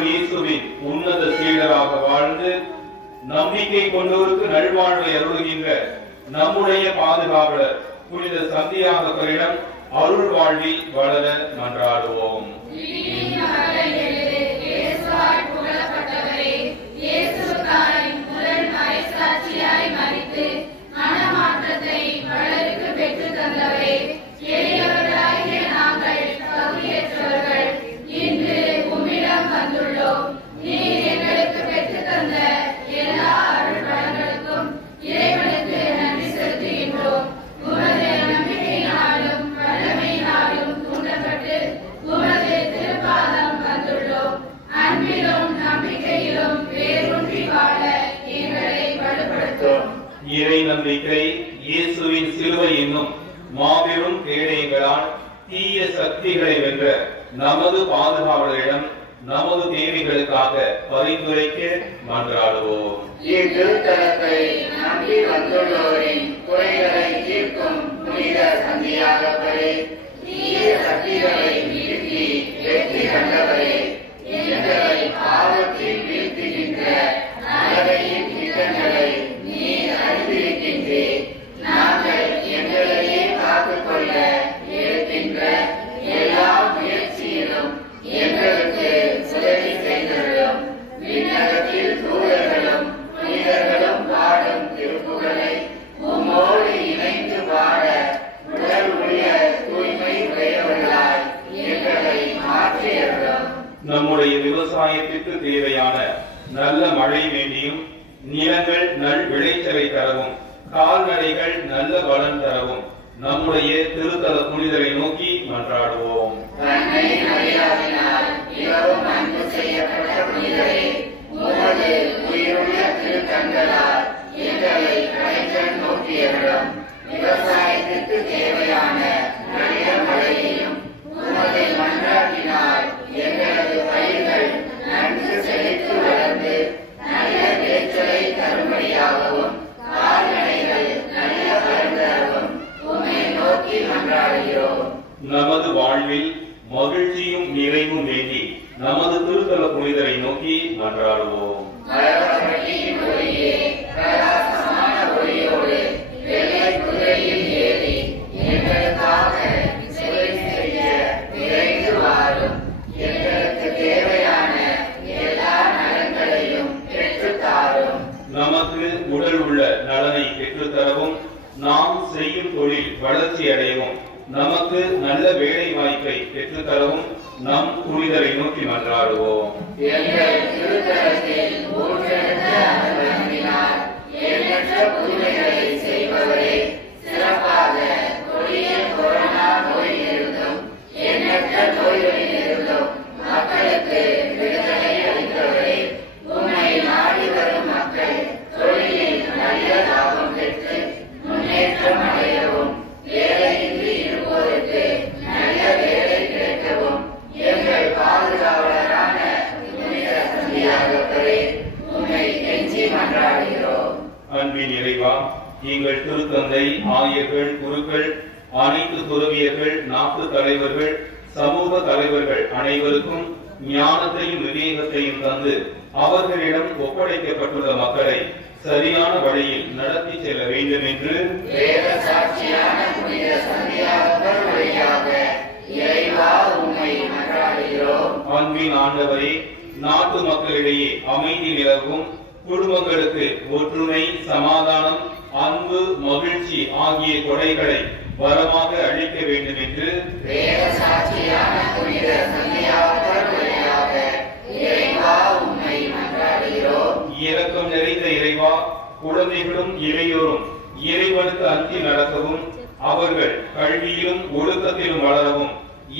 ஆண்டவர் இயேசுவின் உன்னத சீடராக வாழ்ந்து நம்பிக்கை கொண்டோருக்கு நல்வாழ்வை அருளுகின்ற நம்முடைய பாதுகாவலர் புனித சந்தியாகவரிடம் அருள் வாழ்வில் வளர மன்றாடுவோம். இறை நம்பிக்கை இயேசுவின் சிலுவை என்னும் மாபெரும் கேடயங்களால் தீய சக்திகளை வென்ற நமது பாதுகாவலரிடம் நமது தேவைகளுக்காக பரிந்துரைக்க மன்றாடுவோம். இத்திருத்தலத்தை நம்பி வந்துள்ளோரின் குறைகளை தீர்க்கும் புனித சந்தியாகவரே, தீய சக்திகளை வீழ்த்தி வெற்றி கண்டவரே, எங்களை பாவத்தில் வீழ்த்துகின்ற நரகையின் திட்டங்களை நீர் அறிந்திருக்கின்றீர். நாங்கள் எங்களையே காத்துக்கொள்ள எடுக்கின்ற எல்லா முயற்சியிலும் எங்களுக்கு உதவி செய்தருளும். விண்ணகத்தில் தூதர்களும் புனிதர்களும் பாடும் திருப்புகழை உம்மோடு இணைந்து வாழ உடல் உள்ள தூய்மை உடையவர்களாய் எங்களை மாற்றியருளும். நம்முடைய விவசாயத்திற்கு தேவையான நல்ல மழை வேண்டியும், நிலங்கள் நல் விளைச்சலை தரவும், கால்நடைகள் நல்ல பலன் தரவும் நம்முடைய திருத்தல புனிதரை நோக்கி மன்றாடுவோம். விவசாயத்திற்கு தேவையான நல்ல மழையையும் உமது மன்றாட்டினால் எங்களது பயிர்கள் நன்கு செழித்து வளர்ந்து நல்ல விளைச்சலை தரும்படியாகவும் கால்நடைகள் நல்ல பலன் தரவும் உம்மை நோக்கி மன்றாடுகிறோம். நமது வாழ்வில் மகிழ்ச்சியும் நிறைவும் வேண்டி நமது திருத்தல புனிதரை நோக்கி மன்றாடுவோம். நமக்கு உடல் உள்ள நலனை பெற்றுத்தரவும், நாம் செய்யும் தொழில் வளர்ச்சி அடையவும், நமக்கு நல்ல வேலை வாய்ப்பை பெற்றுத்தரவும் நம் புனிதரை நோக்கி மன்றாடுவோம். செய்பவரே, சிறப்பாக கொடிய கொரோனா நோயிலிருந்தும் எண்ணற்ற நோய்களிலிருந்தும் மக்களுக்கு விடுதலை அளித்தவரே, உம்மை நாடி வரும் மக்கள் தொழிலில் நல்ல லாபம் பெற்று முன்னேற்றம் அடையவும், வேலையின்றி இருப்போருக்கு நல்ல வேலை கிடைக்கவும் எங்கள் பாதுகாவலரான புனித சந்தியாகவரே, உம்மை கெஞ்சி மன்றாடுகிறோம். அன்பின் இறைவா, எங்கள் திருத்தந்தை, ஆயர்கள், குருக்கள், அனைத்து துறவியர்கள், நாட்டு தலைவர்கள், சமூக தலைவர்கள் அனைவருக்கும் ஞானத்தையும் விவேகத்தையும் தந்து அவர்களிடம் ஒப்படைக்கப்பட்டுள்ள மக்களை சரியான வழியில் நடத்தி செல்ல வேண்டும் என்று வேத சாட்சியான புனித சந்தியாகவர் வழியாக இறைவா உம்மை மன்றாடுகிறோம். அன்பின் ஆண்டவரே, நாட்டு மக்களிடையே அமைதி நிலவும், குடும்பங்களுக்கு ஒற்றுமை, சமாதானம், அன்பு, மகிழ்ச்சி ஆகிய கொடைகளை வரமாக அளிக்க வேண்டும் என்று வேத சாட்சியான புனித சந்தியாகவர் வழியாக இறைவா உம்மை மன்றாடுகிறோம். இரக்கம் நிறைந்த இறைவா, குழந்தைகளும் இளையோரும் இறைவனுக்கு அஞ்சி நடக்கவும், அவர்கள் கல்வியிலும் ஒழுக்கத்திலும் வளரவும்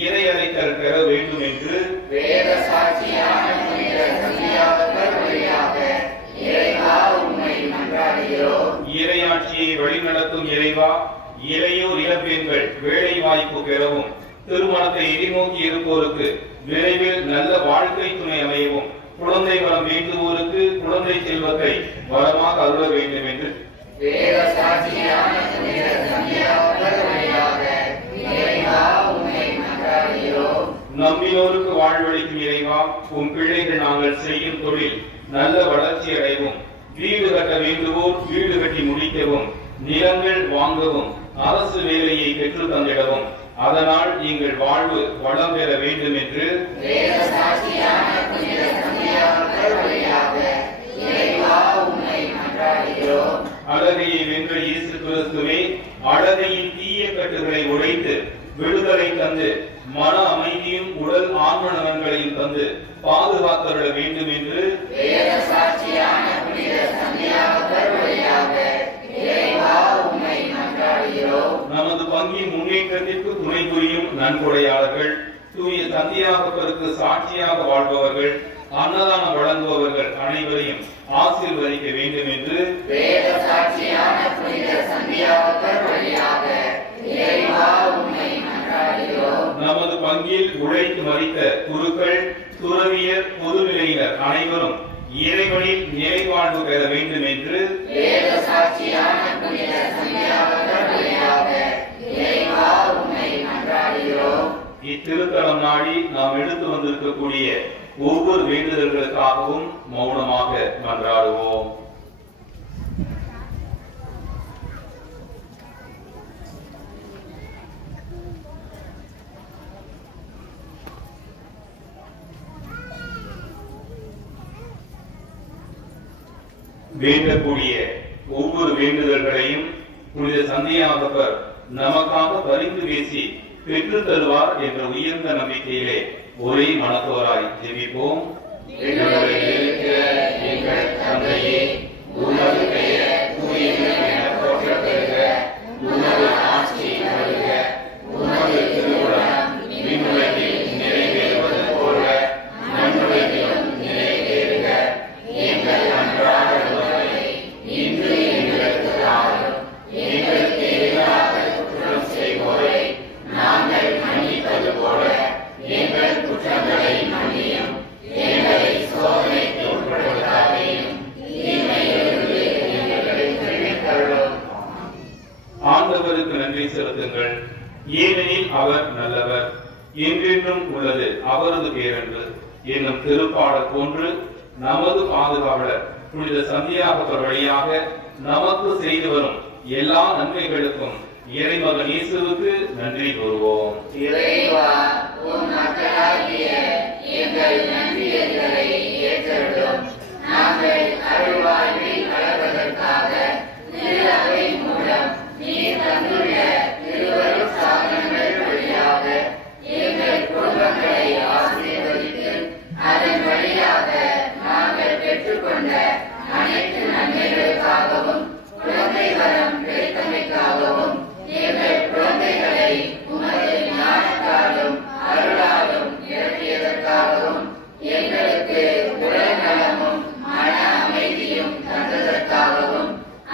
இறை அழைத்தல் பெற வேண்டும் என்று வேத சாட்சியான புனித சந்தியாகவர் வழியாக இறைவா உம்மை மன்றாடுகிறோம். இறையாட்சியை வழிநடத்தும் இறைவா, இளையோர் இளம்பெண்கள் வேலை வாய்ப்பு பெறவும், திருமணத்தை எதிர்நோக்கி இருப்போருக்கு விரைவில் நல்ல வாழ்க்கை துணை அமையவும், குழந்தை வரம் வேண்டுவோருக்கு குழந்தை செல்வத்தை வரமாக அருள வேண்டும் என்று வேத சாட்சியான புனித சந்தியாகவர் வழியாக இறைவா உம்மை மன்றாடுகிறோம். நம்பினோருக்கு வாழ்வளிக்கும் இறைவா, உம் பிள்ளைகள் நாங்கள் தாங்கள் செய்யும் தொழில் நல்ல வளர்ச்சி அடையவும், வீடு கட்ட வேண்டுவோர் வீடு கட்டி முடிக்கவும், நிலங்கள் வாங்கவும், அரசு வேலையை பெற்று தந்திடவும், அதனால் நீங்கள் வாழ்வு வளம் பெற வேண்டும் என்று அழகையை வென்ற இயேசு கிறிஸ்துவே, அழகையின் தீய கட்டுகளை உடைத்து விடுதலை தந்து மன அமைதியும் உடல் ஆன்ம நலன்களையும் தந்து பாதுகாத்தருள வேண்டும் என்று நமது பங்கின் முன்னேற்றத்திற்கு துணை புரியும் நன்கொடையாளர்கள், தூய சந்தியாகப்பருக்கு சாட்சியாக வாழ்பவர்கள், அன்னதானம் வழங்குபவர்கள் அனைவரையும் ஆசீர்வதிக்க வேண்டும் என்று நமது பங்கில் உழைத்து மறித்த குருக்கள், துறவியர், பொதுநிலையினர் அனைவரும் இறைவனில் நிறைவாழ்வு பெற வேண்டும் என்று இத்திருத்தலம் நாடி நாம் எடுத்து வந்திருக்கக்கூடிய ஒவ்வொரு வேண்டுதல்களுக்காகவும் மௌனமாக மன்றாடுவோம். வேண்டக்கூடிய ஒவ்வொரு வேண்டுதல்களையும் புனித சந்தியாகப்பர் நமக்காக பரிந்து பேசி பெற்று தருவார் என்ற உயர்ந்த நம்பிக்கையிலே ஒரே மனத்தோராய் ஜெபிப்போம். எங்கள் தந்தையே, உமது பெயர் தூயது என போற்றப் பெறுக, உமது ஆட்சி வருக, உமது திருவுளம் விண்ணுலகில் நிறைவேறுவது போல மண்ணுலகிலும் நிறைவேறுக. எங்கள் அன்றாட உணவை இன்று எங்களுக்கு தாரும். எங்களுக்கு எதிராக குற்றம் செய்வோரை நாங்கள் மன்னிப்பது போல எங்கள் குற்றங்களை மன்னியும். எங்களை சோதனைக்கு உட்படுத்தாதேயும், தீமையிலிருந்து எங்களை விடுவித்தருளும். ஆண்டவருக்கு நன்றி செலுத்துங்கள், ஏனெனில் அவர் நல்லவர், என்றென்றும் உள்ளது அவரது பேரன்பு என்னும் திருப்பாடல் போன்று நமது பாதுகாவலர் புனித சந்தியாகப்பர் வழியாக நமக்கு செய்து வரும் எல்லா நன்மைகளுக்கும் இறைமகன் இயேசுவுக்கு நன்றி கூறுவோம். இறைவா, உம் மக்களாகிய எங்கள் நன்றியர்களை ஏற்றருளும். நாங்கள் அருள்வாழ்வில் வளர்வதற்காக திரு அவை மூலம் நீர் தந்துள்ள திருவருட் சாதனங்கள் வழியாக எங்கள் குடும்பங்களை ஆசீர்வதித்து அதன் வழியாக நாங்கள் பெற்றுக்கொண்ட அனைத்து நன்மைகளுக்காகவும் குழந்தை வரம் கிடைத்தமைக்காகவும் எங்கள் குழந்தைகளை உமது ஞானத்தாலும் அருளாலும் நிரப்பியதற்காகவும் எங்களுக்கு உடல் நலமும் மன அமைதியும் தந்ததற்காகவும்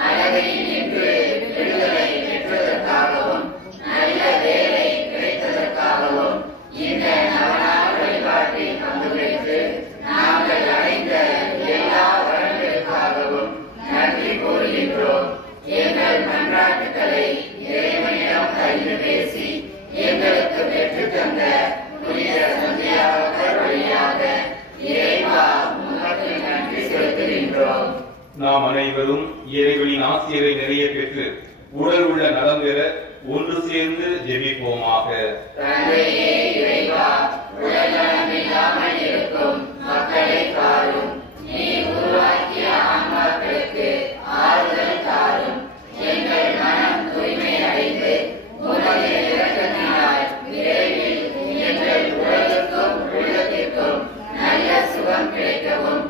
அழகையில் நின்று விடுதலை பெற்றதற்காகவும் நல்ல வேலை கிடைத்ததற்காகவும் இந்த நவநாள் வழிபாட்டில் பங்கு பெற்று நாங்கள் அடைந்த எல்லா வரங்களுக்காகவும் நன்றி கூறுகின்றோம். எங்கள் மன்றாட்டுக்களை இறைவனிடம் பரிந்து பேசி எங்களுக்கு பெற்றுத் தந்த புனித சந்தியாகப்பர் வழியாக இறைவா உமக்கு நன்றி செலுத்துகின்றோம். நாம் அனைவரும் இறைவனின் ஆசிரியரை நிறைய பெற்று உடல் உள்ள நலம் பெற ஒன்று சேர்ந்து ஜெபிப்போமாக. தந்தையே இறைவா, உடல் நலமில்லாமல் இருக்கும் மக்களை பாரும். நீ உருவாக்கிய ஆன்மாக்களுக்கு ஆறுதல் தாரும். எங்கள் மனம் தூய்மை அடைந்து உமது இரக்கத்தினால் விரைவில் எங்கள் உடலுக்கும் உள்ளத்திற்கும் நல்ல சுகம் கிடைக்கவும்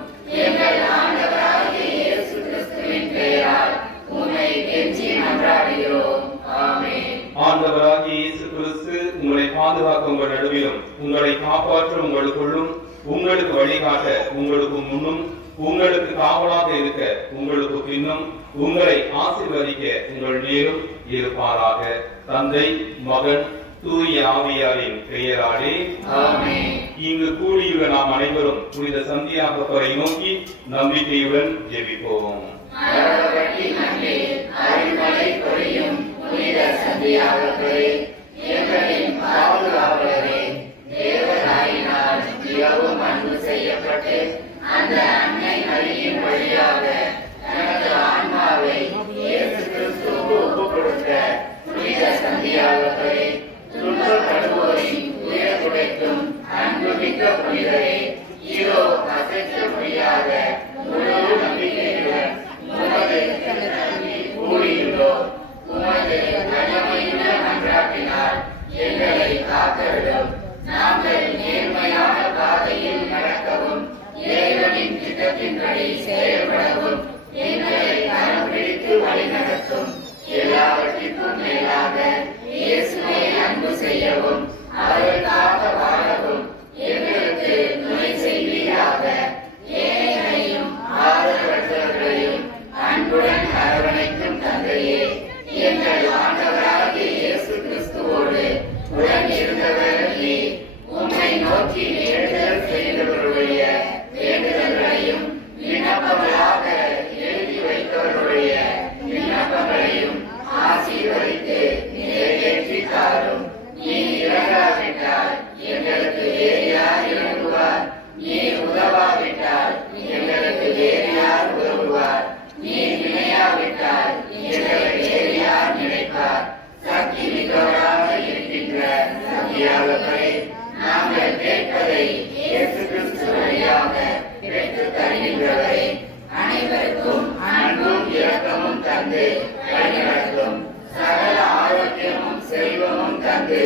எங்கள் ஆண்டவராகிய இயேசு கிறிஸ்துவின் பெயரால் உம்மை கெஞ்சி மன்றாடுகிறோம். ஆமென். ஆண்டவராகிய இயேசு கிறிஸ்து உங்களை பாதுகாக்க உங்கள் நடுவிலும், உங்களை காப்பாற்ற உங்களுக்குள்ளும், உங்களுக்கு வழிகாட்ட உங்களுக்கு முன்னும், உங்களுக்கு காவலாக இருக்க உங்களுக்கு பின்னும், உங்களை ஆசீர்வதிக்க உங்கள் மேலும் இருப்பாராக. தந்தை, மகன், தூய ஆவியாரின் பெயராலே ஆமென். இங்கு கூடியுள்ள நாம் அனைவரும் புனித சந்தியாகப்பரை நோக்கி நம்பிக்கையுடன் ஜெபிப்போம். அருள்மழை பொழியும் புனித சந்தியாகப்பரே, எங்களின் பாதுகாவலரே, தேவராயினால் மிகவும் அன்பு செய்யப்பட்டு அந்த அன்னை மரியின் வழியாக தனது ஆன்மாவை இயேசு கிறிஸ்துவுக்கு ஒப்புக் கொடுத்த புனித சந்தியாகவே, துன்பப்படுவோரின் உயிர் துடைக்கும் அன்புமிக்க புனிதரே, இதோ அசைக்க முடியாத முழு நம்பிக்கையுடன் உமது கூடியுள்ளோம். உமது வல்லமையுள்ள மன்றாட்டினால் எங்களை காத்தருளும். நாங்கள் நேர்மையான பாதையில் நடக்கவும் இறைவனின் திட்டத்தின்படி செயல்படவும் எங்களை கரம் பிடித்து வழிநடத்தும். எல்லாவற்றிற்கும் மேலாக இயேசுவை அன்பு செய்யவும் அவருக்காக வாழவும் எங்களுக்கு துணை செய்வீராக. ஏழைகளையும் ஆதரவற்றவர்களையும் அன்புடன் அரவணைக்கும் தந்தையே, எங்கள் ஆண்டவராகிய இயேசு கிறிஸ்துவோடு உடன் இருந்தவர்களே, உம்மை நோக்கி வேண்டுதல் செய்தவர்களுடைய வேண்டுதல்களையும் விண்ணப்பங்களாக எழுதி வைத்தவர்களுடைய விண்ணப்பங்களையும் ஆசீர்வதித்து நிறைவேற்றி தாரும். நீ இறங்காவிட்டால் எங்களுக்கு வேறு யார் இறங்குவார்? நீ உதவாவிட்டால் எங்களுக்கு வேறு யார் உதவுவார்? நீ நினையாவிட்டால் எங்களை வேறு யார் நினைப்பார்? சக்தி மிக்கவராக இருக்கின்ற சத்தியாகவே, நாங்கள் கேட்பதை இயேசு கிறிஸ்து வழியாக பெற்றுத் தருகின்றவரே, அனைவருக்கும் அன்பும் இரக்கமும் தந்து வழிநடத்தும். சகல ஆரோக்கியமும் செல்வமும் தந்து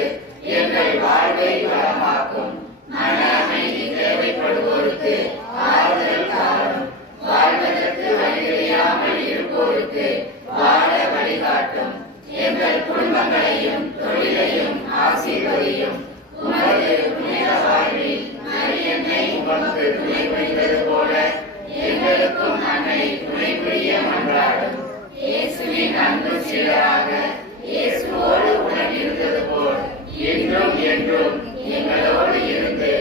எங்கள் வாழ்வை வளமாக்கும். மன அமைதி தேவைப்படுவோருக்கு ஆறுதல் தாரும். வாழ்வதற்கு வழி தெரியாமல் இருப்போருக்கு வாழ வழிகாட்டும். எங்கள் குடும்பங்களையும் தொழிலையும் ஆசீர்வதியும். உமது புனித வாழ்வில் மரியன்னை உமக்கு துணை புரிந்தது போல எங்களுக்கும் அன்னை துணை புரிய மன்றாடும். இயேசுவின் அன்பு சீடராக இயேசுவோடு உடன் இருந்தது போல் என்றும் என்றும் எங்களோடு இருந்து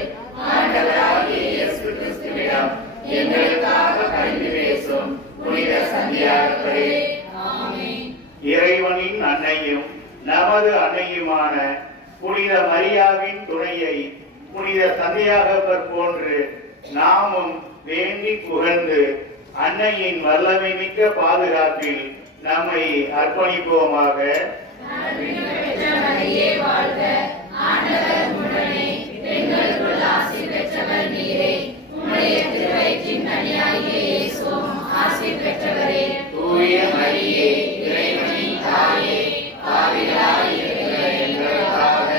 ஆண்டவராகிய இயேசு கிறிஸ்துவிடம் எங்களுக்காக பரிந்து பேசும் புனித சந்தியாகவே, ஆமென். இறைவனின் அன்னையும் நமது அன்னையுமான புனித மரியாவின் துணையை புனித சந்தியாகவர் போன்று நாமும் வேண்டி புகழ்ந்து அன்னையின் வல்லமை மிக்க பாதுகாப்பில் நம்மை அர்ப்பணிப்போமாக. வாழ்க, ஆண்டவர் உடனே பெண்களுக்குள் ஆசி பெற்றவர் நீரே. உம்முடைய திருவயிற்றின் கனியாகிய இயேசுவும் ஆசி பெற்றவரே. தூய மரியே, இறைவனின் தாயே, பாவிகளாய் இருக்கிற எங்களுக்காக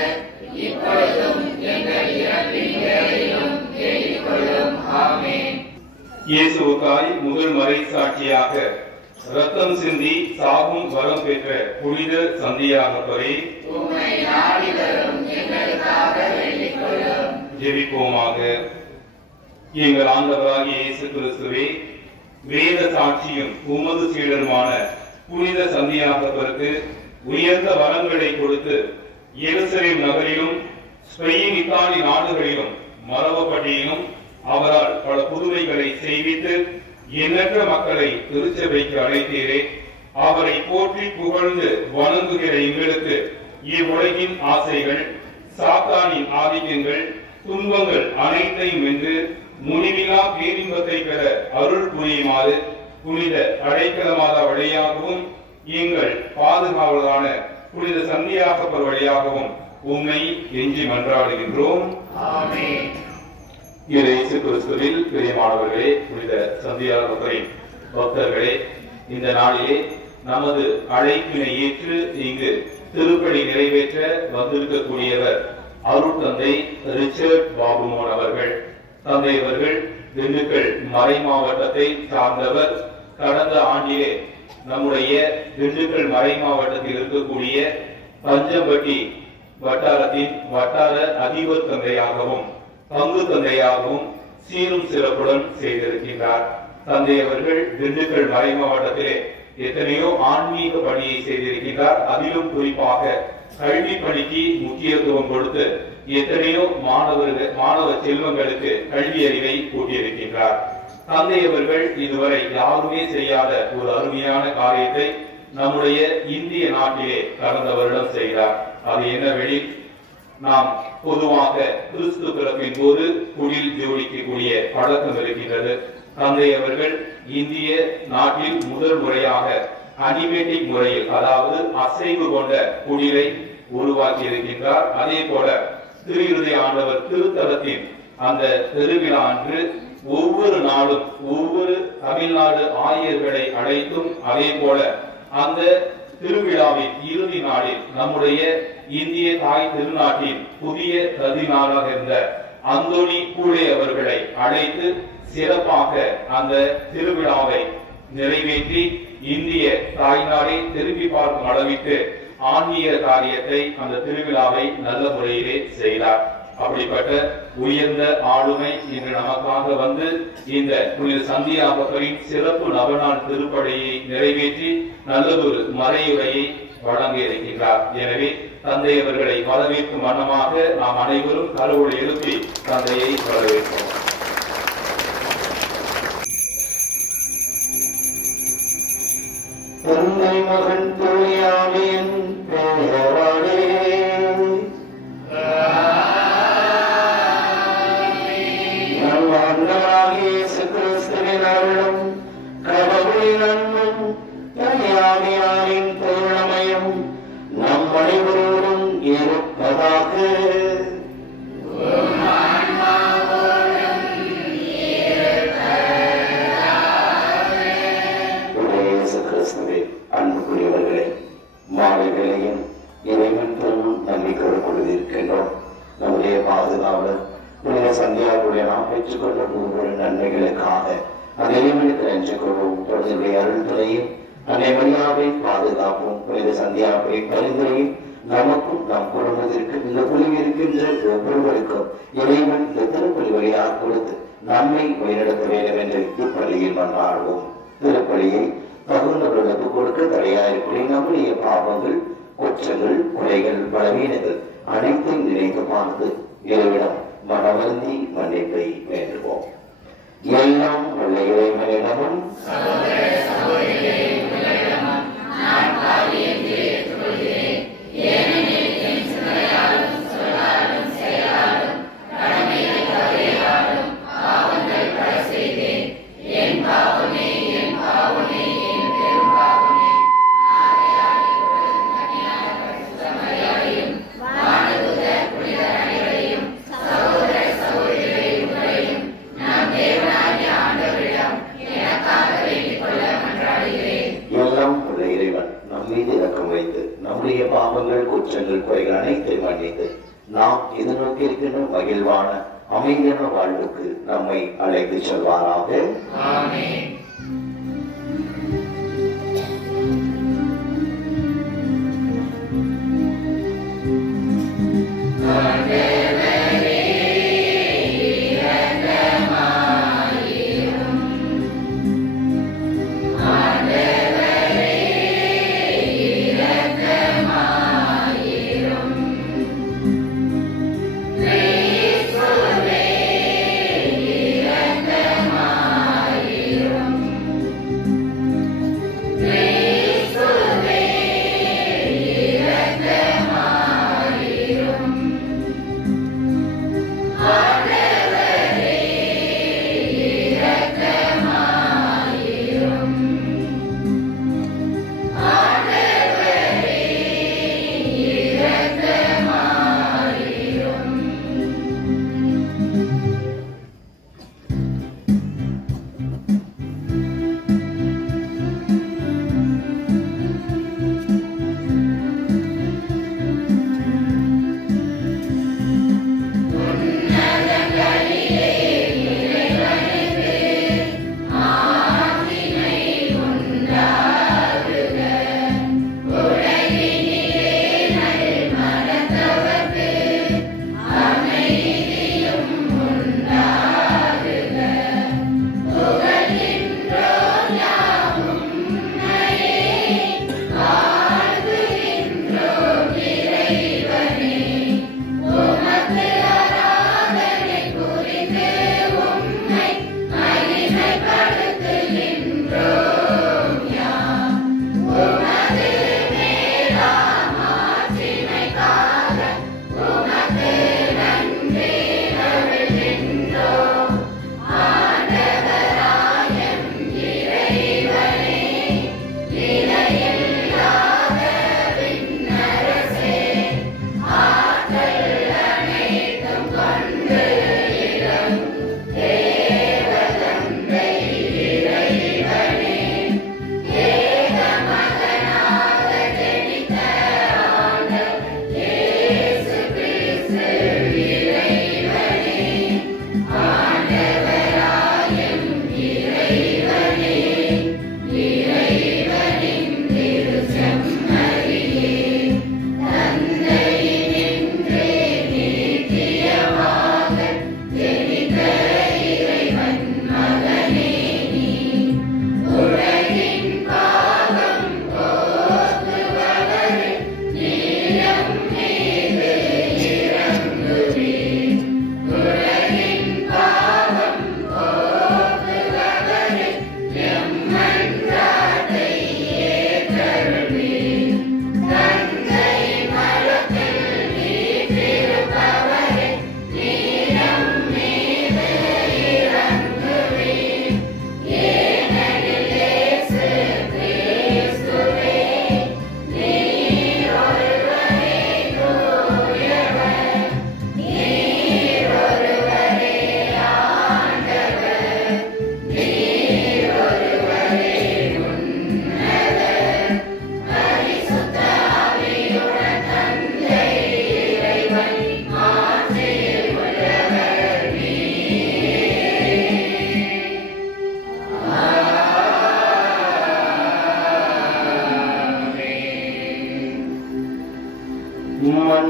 இப்பொழுதும் எங்கள் இறப்பின் வேளையிலும் வேண்டிக் கொள்ளும். ஆமென். இயேசுவுக்காய் முதல் மறை சாட்சியாக ரத்தம் சிந்தி சாகும் வரம் பெற்ற புனித சந்தியாகவரே, உம்மை நாடி வரும் எங்களுக்காக வேண்டிக் கொள்ளும். ஜெபிப்போமாக. எங்கள் ஆண்டவராகிய இயேசு கிறிஸ்துவே, வேத சாட்சியும் உமது சீடருமான புனித சந்தியாகவருக்கு உயர்ந்த வரங்களை கொடுத்து எருசலேம் நகரிலும் ஸ்பெயின், இத்தாலி நாடுகளிலும் மரபப்பட்டியிலும் அவரால் பல புதுமைகளை செய்வித்து எண்ணற்ற மக்களை திருச்சபைக்கு அழைத்தீரே. அவரை போற்றி புகழ்ந்து வணங்குகிற எங்களுக்கு இவ்வுலகின் ஆசைகள், சாத்தானின் ஆதிக்கங்கள், துன்பங்கள் அனைத்தையும் வென்று முடிவிலா பேரின்பத்தை பெற அருள் புரியுமாறு புனித அடைக்கலமாத வழியாகவும் எங்கள் பாதுகாவலான புனித சந்தியாகவர் வழியாகவும் உம்மை எஞ்சி மன்றாடுகின்றோம். ஆமென். இயேசு கிறிஸ்துவில் பிரியமானவர்களே, புனித சந்தியாகவரின் பக்தர்களே, இந்த நாளிலே நமது அழைப்பினை ஏற்று இங்கு திருப்பணி நிறைவேற்ற வந்திருக்கக்கூடியவர் அருட்தந்தை ரிச்சர்ட் பாபுமோன் அவர்கள். தந்தை அவர்கள் திண்டுக்கல் மறை மாவட்டத்தை சார்ந்தவர். கடந்த ஆண்டிலே நம்முடைய திண்டுக்கல் மறை மாவட்டத்தில் இருக்கக்கூடிய பஞ்சம்பட்டி வட்டாரத்தின் வட்டார அதிபர் தந்தையாகவும் பங்கு தந்தையாகவும் சீரும் சிறப்புடன் செய்திருக்கின்றார். தந்தை அவர்கள் திண்டுக்கல் மறை மாவட்டத்திலே எத்தனையோ ஆன்மீக பணியை செய்திருக்கின்றார். அதிலும் குறிப்பாக கல்வி பணிக்கு முக்கியத்துவம் கொடுத்து எத்தனையோ மாணவ செல்வங்களுக்கு கல்வி அறிவை கூட்டியிருக்கின்றார். தந்தை அவர்கள் இதுவரை யாருமே செய்யாத ஒரு அருமையான காரியத்தை நம்முடைய இந்திய நாட்டிலே கடந்த வருடம் செய்தார். அது என்னவெனில், நாம் பொதுவாக கிறிஸ்து பிறப்பின் போது குடில் ஜோடிக்கக்கூடிய பழக்கம் இருக்கின்றது. தந்தை அவர்கள் இந்திய நாட்டில் முதல் முறையாக அனிமேட்டிக் முறையில், அதாவது அசைவு கொண்ட குடிலை உருவாக்கி இருக்கின்றார். அதே போல திரு இருதய ஆண்டவர் திருத்தலத்தின் அந்த திருவிழா அன்று ஒவ்வொரு நாளும் ஒவ்வொரு தமிழ்நாடு ஆயர்களை அழைத்தும், அதே போல அந்த திருவிழாவின் இறுதி நாளில் நம்முடைய இந்திய தாய் திருநாட்டின் புதிய பிரதிநாளாக இருந்த அந்தோணி பூலே அவர்களை அழைத்து சிறப்பாக அந்த திருவிழாவை நிறைவேற்றி இந்திய தாய்நாடை திரும்பி பார்க்கும் அளவிற்கு ஆன்மீக காரியத்தை அந்த திருவிழாவை நல்ல முறையிலே செய்தார். அப்படிப்பட்ட உயர்ந்த ஆளுமை இன்று நமக்காக வந்து இந்த புனித சந்தியாகப்பரின் சிறப்பு நவநாள் திருப்பலியை நிறைவேற்றி நல்லதொரு மறையுரையை வழங்க இருக்கின்றார். எனவே தந்தை அவர்களை வரவேற்கும் வண்ணமாக நாம் அனைவரும் கரவொலி எழுப்பி தந்தையை வரவேற்போம். தந்தை மகன் தூயாவின் பெயராலே நம் ஆண்டவராகிய இயேசு கிறிஸ்துவின் அருளும் கடவுளின் அன்பும் தூயாவியாரின் தோழமையும் நம் அனைவரோடும் இருப்பதாக. அன்புக்குரியவர்களே, மாலை வேளையில் இறைவன் பெரும் நம்பிக்கையோடு கொண்டிருக்கின்றோம். நம்முடைய பாதுகாவலர் புனித சந்தியாவுடைய நாம் பெற்றுக்கொண்ட ஒவ்வொரு நன்மைகளுக்காக அந்த இறைவனுக்கு நன்றி கொள்வோம். தொடர்புடைய அருள் துணையும் அனைவரையாவை பாதுகாப்பும் புனித சந்தியாவை பரிந்துரையும் நமக்கும் நம் குடும்பத்திற்கும் இந்த குழுவில் இருக்கின்ற ஒவ்வொருவருக்கும் இறைவன் இந்த திருப்பலி வழியாக கொடுத்து நம்மை வழிநடத்த வேண்டும் என்று இப்பள்ளியில் மன்றாடுவோம். திருப்பலியை தகுந்தவர்களுக்கு கொடுக்க தடையாயிருக்கூடிய நம்முடைய பாவங்கள், குற்றங்கள், குறைகள், பலவீனங்கள் அனைத்தையும் நினைத்து பார்த்து இறைவிடம் மனவருந்தி மன்னிப்பை வேண்டுவோம். எல்லாம் உள்ள இறைவனிடமும் நம்முடைய பாவங்கள், குற்றங்கள், குறைகள் அனைத்தையும் மன்னித்து நாம் எதிர்நோக்கி இருக்கின்ற மகிழ்வான அமைதியான வாழ்வுக்கு நம்மை அழைத்து செல்வாராக. ஆமென். இரக்கமாயிரும்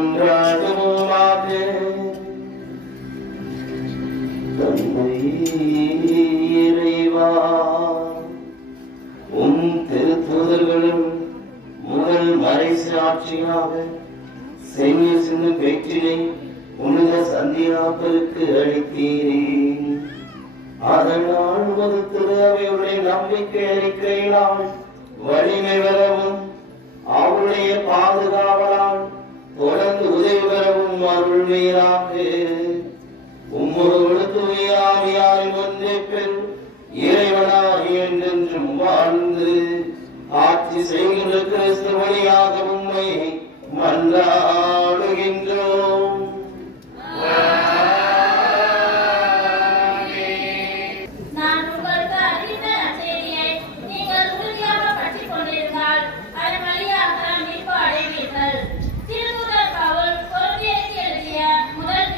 மன்றாடுவோமாக. இறைவா, உம் திருத்தூதர்களும் முதல் மறைசாட்சியாக சென்னில் சின்ன பெற்றினை உன்னத சந்தியாக்களுக்கு அளித்தீரே. அதனால் உமது திரு அவையுடைய நம்பிக்கை அறிக்கையினால் வலிமை பெறவும் அவருடைய பாதுகாவலால் தொடர்ந்து உதவி பெறவும் அருள்வீராக. உம்மோடு தூய ஆவியாரின் ஒன்றே பெண் இறைவனாகி என்றென்றும் வாழ்ந்து ஆட்சி செய்கின்ற கிறிஸ்து வழியாக உம்மை மன்றாடுகின்றோம். நான் உங்களுக்கு அறிவித்த நற்செய்தியை நீங்கள் உறுதியாக பற்றிக் கொண்டிருந்தால் அதன் வழியாக மீட்பு அடைவீர்கள். திருத்தூதர் பவுல் கொரிந்தியருக்கு எழுதிய முதல்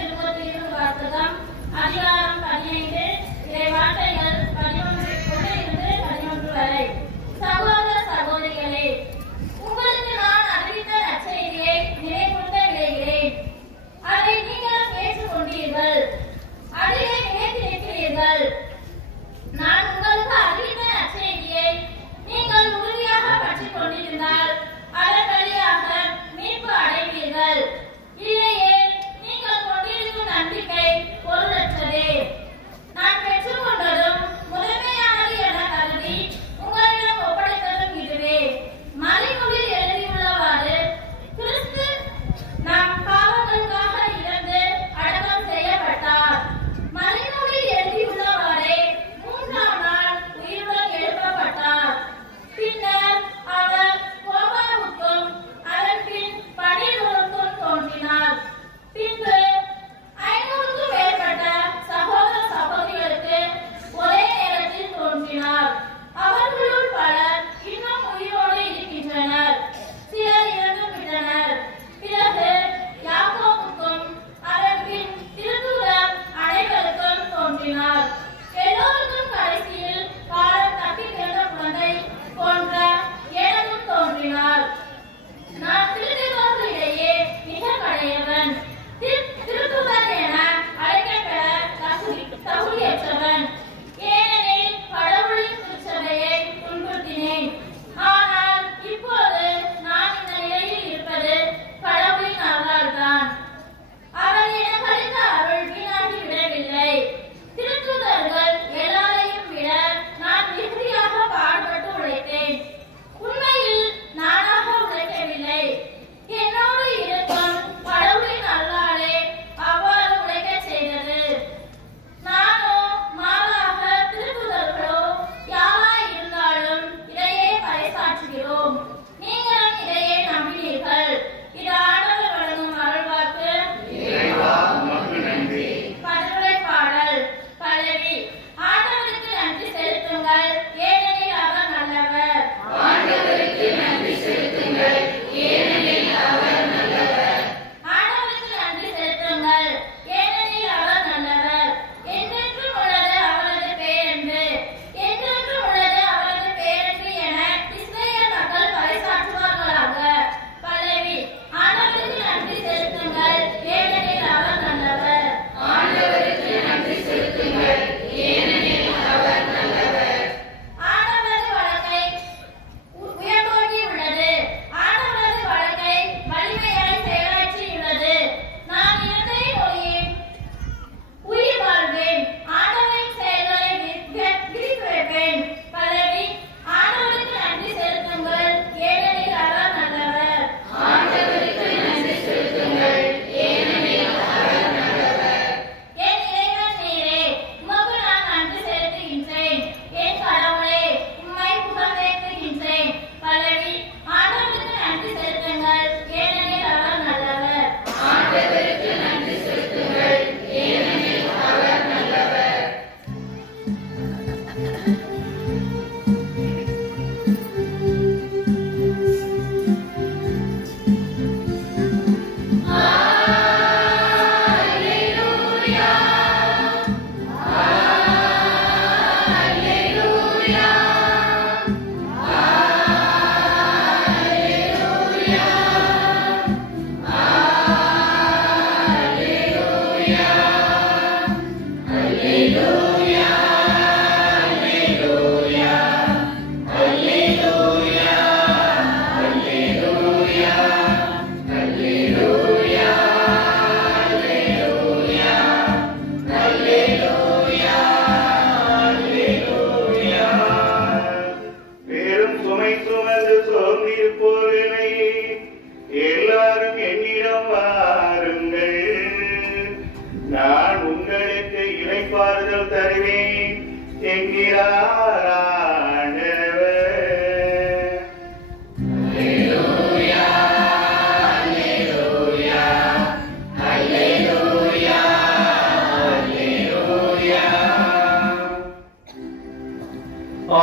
என்கிறார் ஆண்டவர்.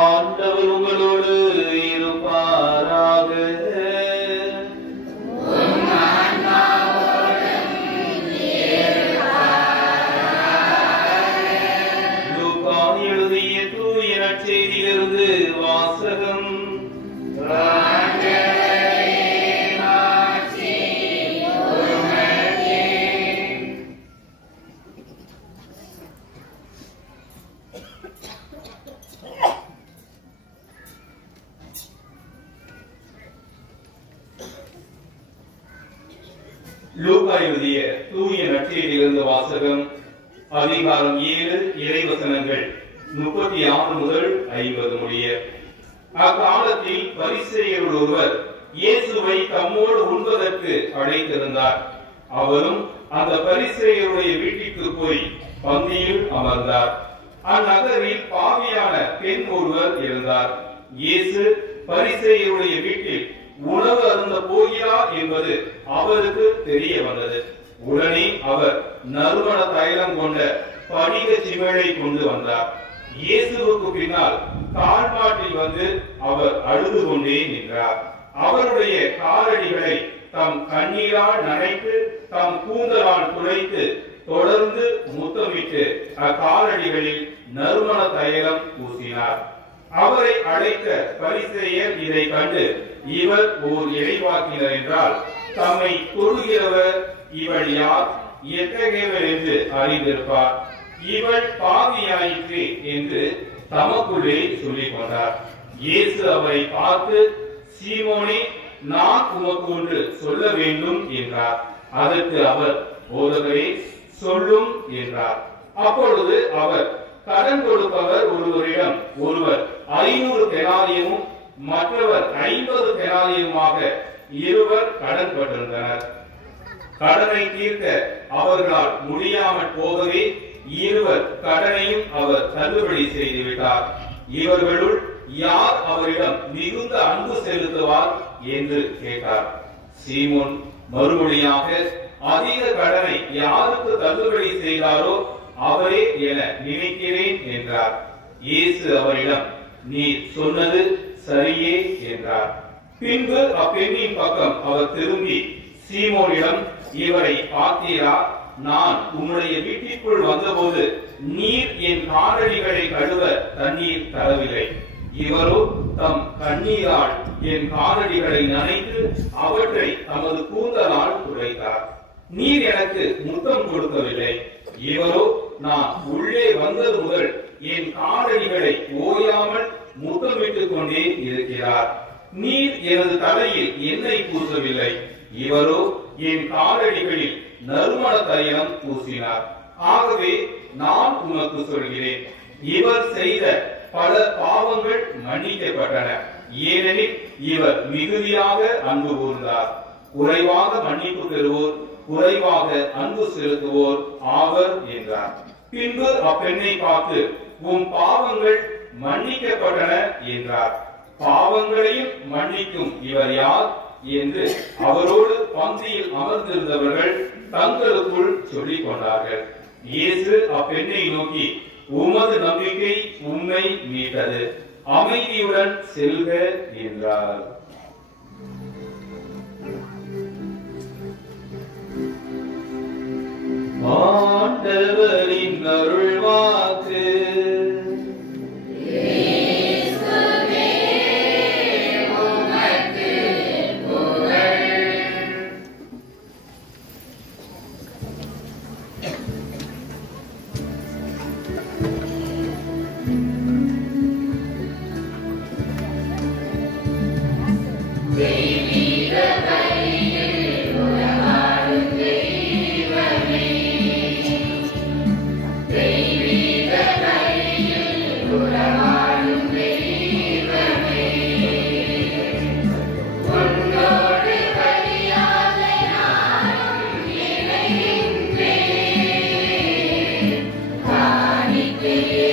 ஆண்டவர் உங்களோடு இருப்பாராக. லூக்கா எழுதிய தூய நற்செய்தியிலிருந்து வாசகம். லூக்கா எழுதிய தூய நற்செய்தியிலிருந்து வாசகம். அதிகாரம் 7 இறைவசனங்கள் 36 முதல் 50 முடிய. அக்காலத்தில் பரிசேயர் ஒருவர் இயேசுவை தம்மோடு உண்பதற்கு அழைத்திருந்தார். அவரும் அந்த பரிசேயருடைய வீட்டிற்கு போய் பந்தியில் அமர்ந்தார். அந்நகரில் பாவியான பெண் ஒருவர் இருந்தார். இயேசு பரிசேயருடைய வீட்டில் உணவு அருந்த போகிறார் என்பது அவருக்கு தெரிய வந்தது. உடனே அவர் நறுமண தைலம் கொண்ட படிக சிமிழை கொண்டு வந்தார். இயேசுவுக்கு பின்னால் கால்பாட்டில் வந்து அவர் அழுது கொண்டே நின்றார். அவருடைய காலடிகளை தம் கண்ணீரால் நனைத்து தம் கூந்தலால் துடைத்து தொடர்ந்து முத்தமிட்டு அக்காலடிகளில் நறுமண தைலம் பூசினார். அவரை அழைத்த பரிசேயர் இதை கண்டு, இவர் ஓர் இறைவாக்கினர் என்றால் தம்மை தொழுகிறவர் இவள் யார், எத்தகையவர் என்று அறிந்திருப்பார், இவள் பாவியாயிற்று என்று தமக்குள்ளே சொல்லிக் கொண்டார். இயேசு அவரை பார்த்து, சீமோனே, நான் உமக்கு ஒன்று சொல்ல வேண்டும் என்றார். அதற்கு அவர், போதகரே, சொல்லும் என்றார். அப்பொழுது அவர், கடன் கொடுப்பவர் ஒருவரிடம் ஒருவர் 500 தெனாரியமும் மற்றவர் 50 தெனாரியமுமாக இருவர் கடன் பட்டிருந்தனர். கடனை தீர்க்க அவர்களால் முடியாமல் போகவே இருவர் கடனையும் அவர் தள்ளுபடி செய்துவிட்டார். இவர்களுள் யார் அவரிடம் மிகுந்த அன்பு செலுத்துவார் என்று கேட்டார். சீமோன் மறுமொழியாக, அதிக கடனை யாருக்கு தள்ளுபடி செய்தாரோ அவரே என நினைக்கிறேன் என்றார். இயேசு அவரிடம், நீ சொன்னது சரியே என்றார். பின்பு அப்பெண்ணின் பக்கம் அவர் திரும்பி சீமோனிடம், இவரை பார்த்தீரா? நான் உம்முடைய வீட்டிற்குள் வந்தபோது நீர் என் காலடிகளை கழுவ தண்ணீர் தரவில்லை. இவரோ தம் கண்ணீரால் என் காலடிகளை நனைத்து அவற்றை தமது கூந்தலால் துடைத்தார். நீர் எனக்கு முத்தம் கொடுக்கவில்லை. இவரோ நான் உள்ளே வந்தது முதல் என் காலடிகளை ஓயாமல் முத்தமிட்டுக் கொண்டே இருக்கிறார். நீர் எனது தலையில் எண்ணெய் பூசவில்லை. இவரோ என் காலடிகளில் நறுமண தைலம் பூசினார். ஆகவே நான் உனக்கு சொல்கிறேன், இவர் செய்த பல பாவங்கள் மன்னிக்கப்பட்டன, ஏனெனில் இவர் மிகுதியாக அன்பு கூர்ந்தார். குறைவாக மன்னிப்பு பெறுவோர் குறைவாக அன்பு செலுத்துவோர் ஆவர் என்றார். பின்பு அப்பெண்ணை பார்த்து, உன் பாவங்கள் மன்னிக்கப்பட்டன என்றார். பாவங்களையும் மன்னிக்கும் இவர் யார் என்று அவரோடு பந்தியில் அமர்ந்திருந்தவர்கள் தங்களுக்குள் சொல்லிக் கொண்டார்கள். இயேசு அப்பெண்ணை நோக்கி, உமது நம்பிக்கை உம்மை மீட்டது, அமைதியுடன் செல்க என்றார். ஆண்டவரின் அருள்வாக்கு. காணிக்கையே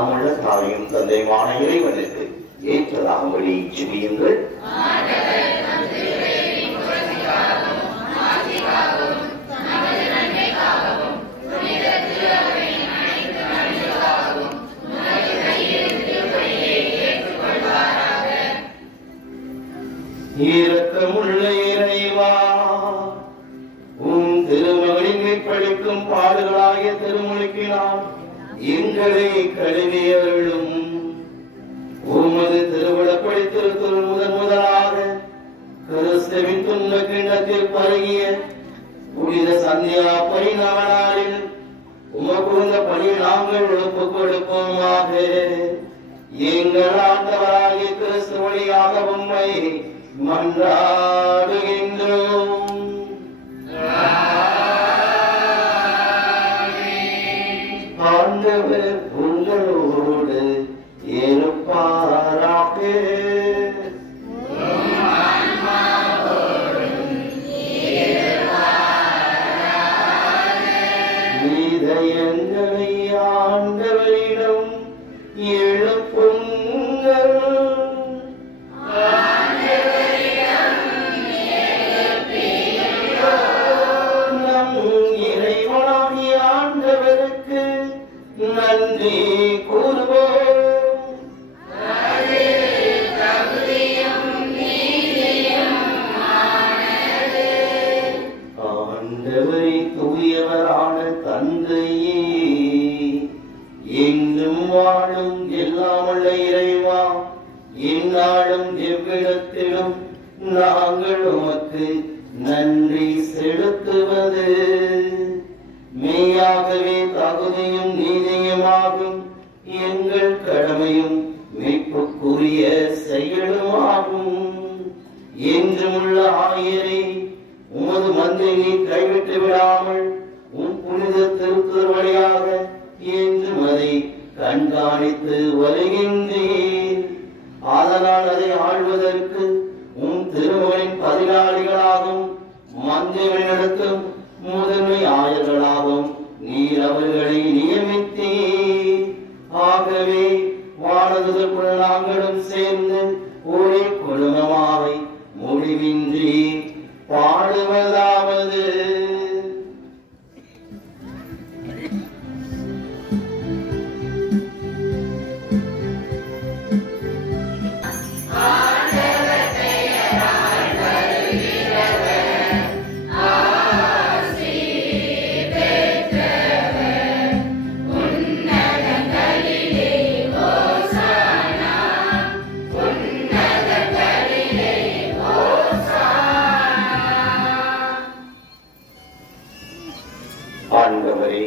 எல்லாம் உள்ள தாயும் தந்தையுமான இறைவனுக்கு ஏற்றதாகும்படி ஜெபியுங்கள். இரக்கமுள்ள இறைவா, உம் திருமகளின் மீட்பளிக்கும் பாடுகளாகிய திருமுழுக்கினால் எங்களை கழுவியருளும். உமது திருவிழப்படி திருத்துள் முதலாக கிறிஸ்துவின் துன்ப கிண்ணத்தில் பருகிய புனித சந்தியா பரிணாமனாரில் உமக்கு இந்த பணி நாங்கள் ஒப்புக் கொடுப்போமாக. எங்கள் ஆண்டவராகிய கிறிஸ்து வழியாக உம்மை மன்றாடுகின்றோம். ஆண்டவர் உங்களோடு இருப்பாராக. இதயங்களை ஆண்டவரிடம் எழுப்புங்கள். நம் இறைவனாகிய ஆண்டவருக்கு நன்றி கூறுவோம். ஆண்டவரை தூயவரான தந்தையே, எங்கும் வாழும் எல்லாம் உள்ள இறைவா, எந்நாளும் எவ்விடத்திலும் நாங்கள் உமக்கு நன்றி செலுத்துவது மெய்யாகவே தகுதியும் நீதியுமாகும். எங்கள் கடமையும் மீட்புக்குரிய செயலுமாகும். என்றுமுள்ள ஆயரே, உமது மந்தை நீ கைவிட்டு விடாமல் உன் புனித திருத்தூர் வழியாக என்றும் அதை கண்காணித்து வருகின்றேன். அதனால் அதை ஆள்வதற்கு உன் திருமகளின் பதிலாளிகளாகும் மந்தைகளிடத்தும் முதன்மை ஆயர்களாகும் நீர் அவர்களை நியமித்தீர். ஆகவே வானதுதற்குள் நாங்களும் சேர்ந்து ஒரே குடும்பமாய் முடிவின்றி பாடுவதாவது: ஆண்டவரே,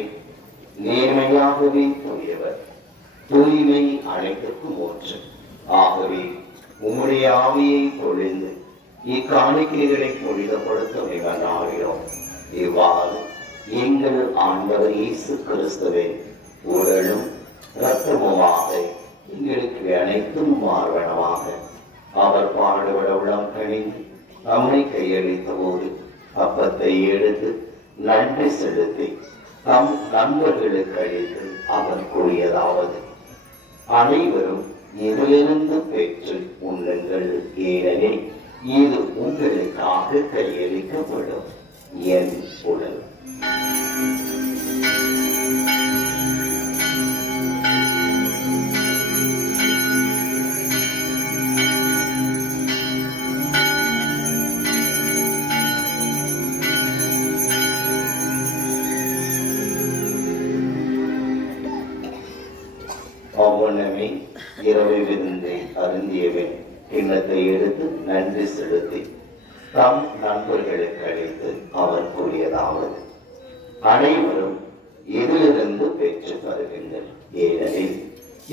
நேர்மையாகவே தூயவர், தூய்மை அனைத்திற்கும் ஊற்று. ஆகவே உம்முடைய ஆவியை பொழிந்து இக்காணிக்கைகளை புனிதப்படுத்த நாடுகிறோம். இவ்வாறு எங்கள் ஆண்டவர் இயேசு கிறிஸ்துவே உடலும் இரத்தமுமாக எங்களுக்கு அனைத்தும் மாறுவனமாக. அவர் பாடுபட உளம் கணிந்து நம்மை கையளித்த போது அப்பத்தை எடுத்து நன்றி செலுத்தி தம் நண்பர்களுக்கு அளித்து அவர் கூறியதாவது: அனைவரும் இதிலிருந்து பெற்று உண்ணுங்கள், ஏனெனில் இது உங்களுக்காக கையளிக்கப்படும் என் உடல். அவ்வண்ணமே இரவு விருந்தை அருந்தியவன் கிண்ணத்தை எடுத்து நன்றி செலுத்தி தம் நண்பர்களுக்கு அளித்து அவர் கூறியதாவது: அனைவரும் இதிலிருந்து பெற்று தருகின்றனர், ஏனெனில்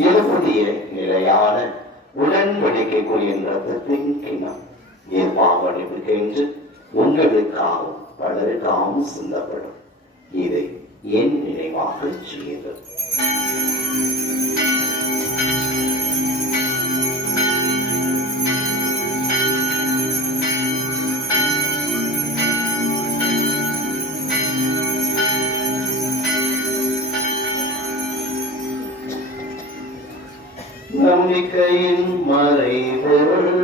இது புதிய நிலையான உடன்படிக்கைக்குரிய ரத்தத்தின் கிண்ணம். என் பாவனைக்கென்று உங்களுக்காகவும் பலருக்காகவும் சிந்தப்படும். இதை என் நினைவாக செய்யுங்கள். நம்பிக்கையின் மறைபொருள்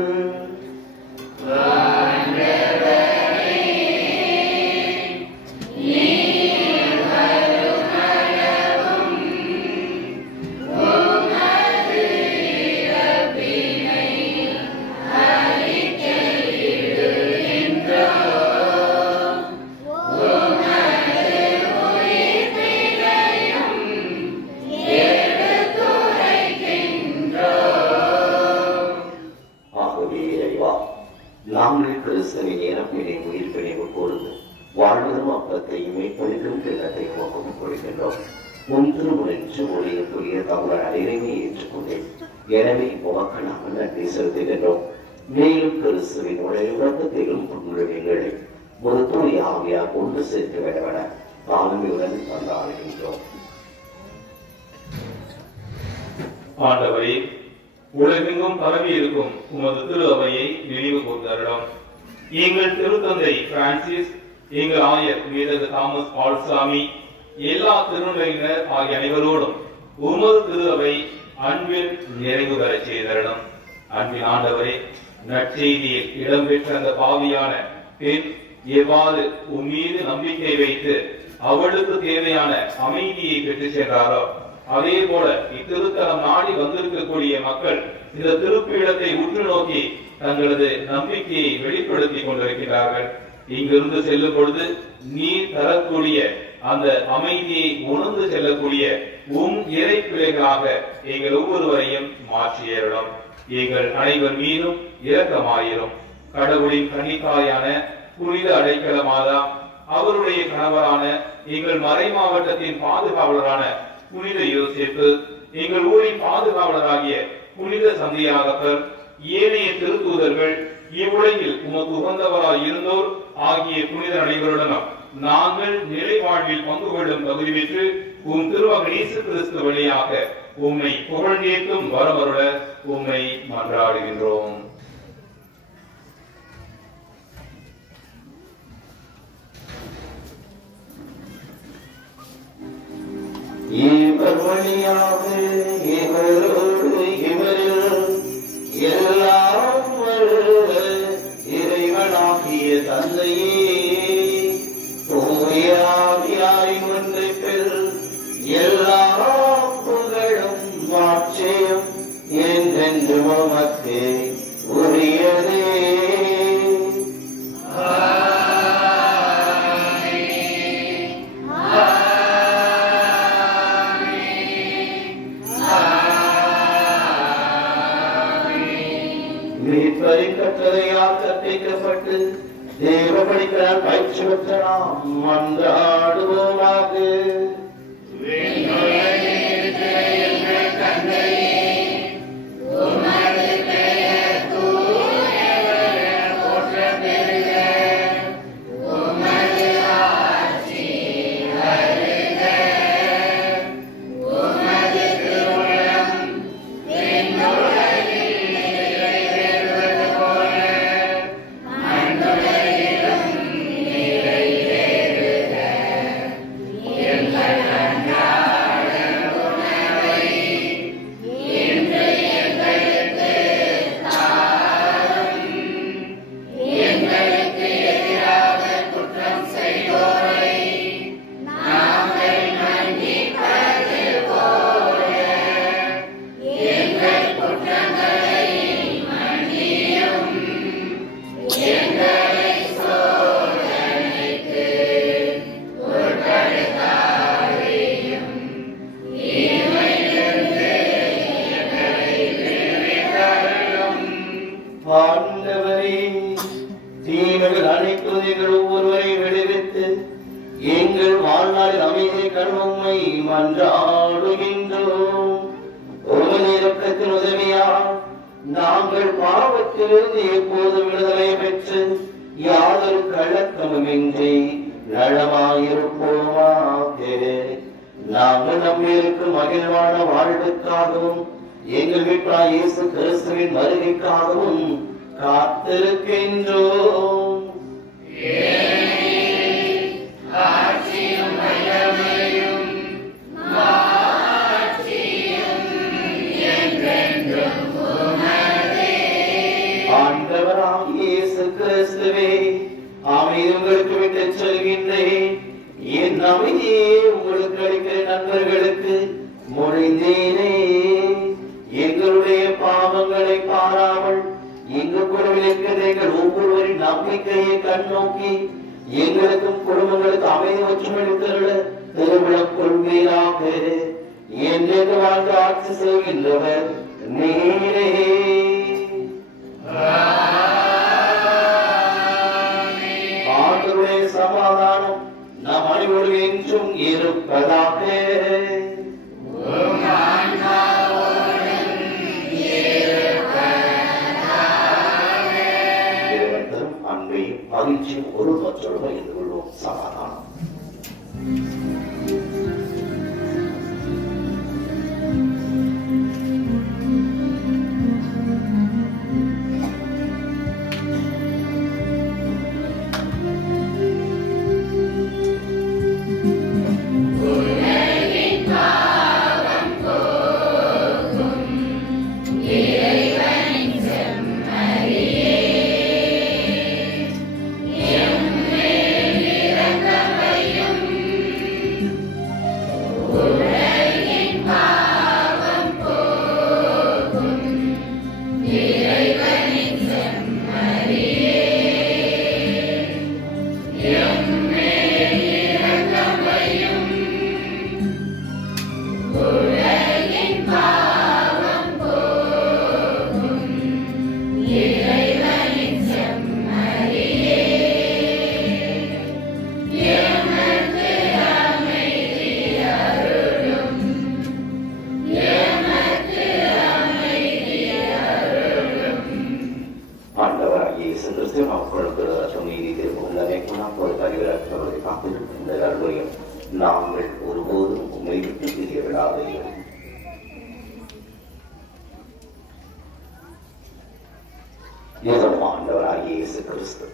நாங்கள் கிறிஸ்தவின் இறப்பினை உயிர்ப்பினை கூர்ந்து வாழ்வதும் அப்பத்தையும் மீட்பளிக்கும் கிண்ணத்தையும் ஒப்புக் கொடுக்கின்றோம். உன் திருமுறைக்கு உடைய புதிய தவறான இறைமையை ஏற்றுக்கொண்டேன். எனவே உமக்கு நாங்கள் நன்றி செலுத்துகின்றோம். மேலும் கிறிஸ்துவின் உடைய உலகத்திலும் எங்களை ஒரு துணை ஆவியாக கொண்டு சேர்த்து விடவென தாழ்மையுடன் கொண்டாடுகின்றோம். ஆண்டவரே, உலகெங்கும் பரவி இருக்கும் உமது திரு அவையை நினைவு கூர்ந்தருளும். எங்கள் திருத்தந்தை பிரான்சிஸ், எங்கள் ஆயர் மேதகு தாமஸ் பால்சாமி, எல்லா திருநிலையினர் ஆகிய அனைவரோடும் உமது திரு அவை அன்பில் நிறைவு பெறச் செய்தருளும். அன்பின் ஆண்டவரே, நற்செய்தியில் இடம்பெற்ற அந்த பாவியான பெண் எவ்வாறு உன் மீது நம்பிக்கை வைத்து அவளுக்கு தேவையான அமைதியை பெற்று சென்றாரோ, அதே போல இத்திருத்தலம் நாடி வந்திருக்கக்கூடிய மக்கள் இந்த திருப்பீடத்தை உற்று நோக்கி தங்களது நம்பிக்கையை வெளிப்படுத்திக் கொண்டிருக்கிறார்கள். இங்கிருந்து செல்லும் பொழுது நீ தரக்கூடிய அந்த அமைதியை உணர்ந்து செல்லக்கூடிய இறை பிள்ளைகளாக எங்கள் ஒவ்வொருவரையும் மாற்றியேறலாம். எங்கள் அனைவர் மீதும் இரக்கமாயிரும். கடவுளின் கன்னித்தாயான புனித அடைக்கல மாதா, அவருடைய கணவரான எங்கள் மறை மாவட்டத்தின் பாதுகாவலரான புனித யோசேப்பு, எங்கள் ஊரின் பாதுகாவலராகிய புனித சந்தியாகப்பர், ஏனைய திருத்தூதர்கள், இவ்வுலகில் உமக்கு உகந்தவராய் இருந்தோர் ஆகிய புனித அனைவருடனும் நாங்கள் நிலை வாழ்வில் பங்கு கொள்ளும் தகுதி பெற்று உம் திருமகன் இயேசு கிறிஸ்து வழியாக உம்மை புகழ்ந்தேற்றும் வரமருள உம்மை மன்றாடுகின்றோம். இவர் வழியாக இவரோடு இவரில் எல்லாம் இறைவனாகிய தந்தையே, தூயாவியாய் ஒன்றை பெற எல்லா புகழும் மாட்சியும் என்றென்று உமக்கு உரியதே. கட்டளையால் கற்பிக்கப்பட்டு தேவபடிக்கிறார் பயிற்சி பெற்ற நாம் மன்றாடுவோமாக. எங்கள் வாழ்நாளில் அமைதியை கண்மை மன்றாடுகின்றோம். உமது இரக்கத்தின் உதவியால் நாங்கள் பாவத்திலிருந்து எப்போதும் விடுதலை பெற்று யாதொரு கள்ளத்தமுமின்றி நலமாயிருப்போமாக. நாங்கள் நம்பியிருக்கும் மகிழ்வான வாழ்வுக்காகவும் எங்கள் மீட்பராகிய இயேசு கிறிஸ்துவின் வருகைக்காகவும் காத்திருக்கின்றோம். ஆட்சியும் ஆண்டவராம் இயேசு கிறிஸ்துவே, அமைதி உங்களுக்கு விட்டு செல்கின்றேன். என் அமைதியே உங்களுக்கு அளிக்கிற நண்பர்களுக்கு மொழிந்தேனே. எங்களுடைய பாவங்களை பாராமல் இங்கு குழுவில் எங்கள் ஒவ்வொருவரின் நம்பிக்கையை கண்ணோக்கி எங்களுக்கும் குடும்பங்களுக்கு அமைதி மற்றும் எடுத்துள்ள திருவிழம் கொள்வீராக. என்று வாழ்ந்து ஆட்சி செய்கின்றவர் நீரே. ஆண்டவருடைய சமாதானம் நம் அனைவரும் என்றும் இருப்பதாக. அன்பையும் மகிழ்ச்சியும் ஒரு மற்றொரு பகிர்ந்து கொள்வோம். சமாதானம். நாங்கள் ஒருபோதும் உண்மை விட்டு பிரிய விடாதீர்கள். ஆண்டவராகிய இயேசு கிறிஸ்து,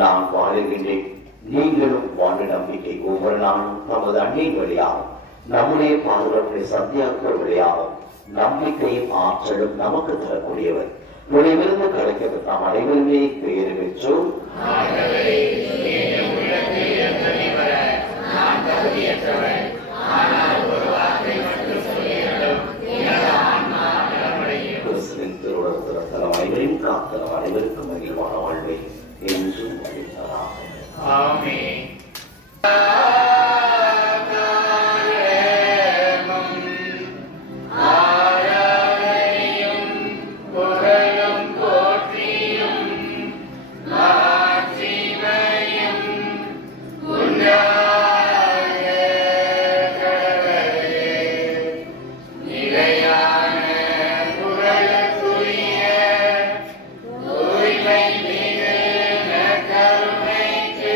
நான் வாழுகின்றேன், நீங்களும் வாழ நம்பிக்கை ஒவ்வொரு நாளும் நமது அன்னையின் வழியாகும் நம்முடைய பாதுகாப்புடைய சத்தியாக்கள் வழியாகும் நம்பிக்கையும் ஆற்றலும் நமக்கு தரக்கூடியவர். உடையிலிருந்து கிடைக்கப்பட்ட நாம் அனைவருமே பெயர் பெற்றோம். அனைவரையும் காத்தலம் அனைவருக்கும் மகிழ்வான வாழ்வை என்றும் அளித்ததாக. ஆமென். தூய்மை மிகு நற்கருணைக்கு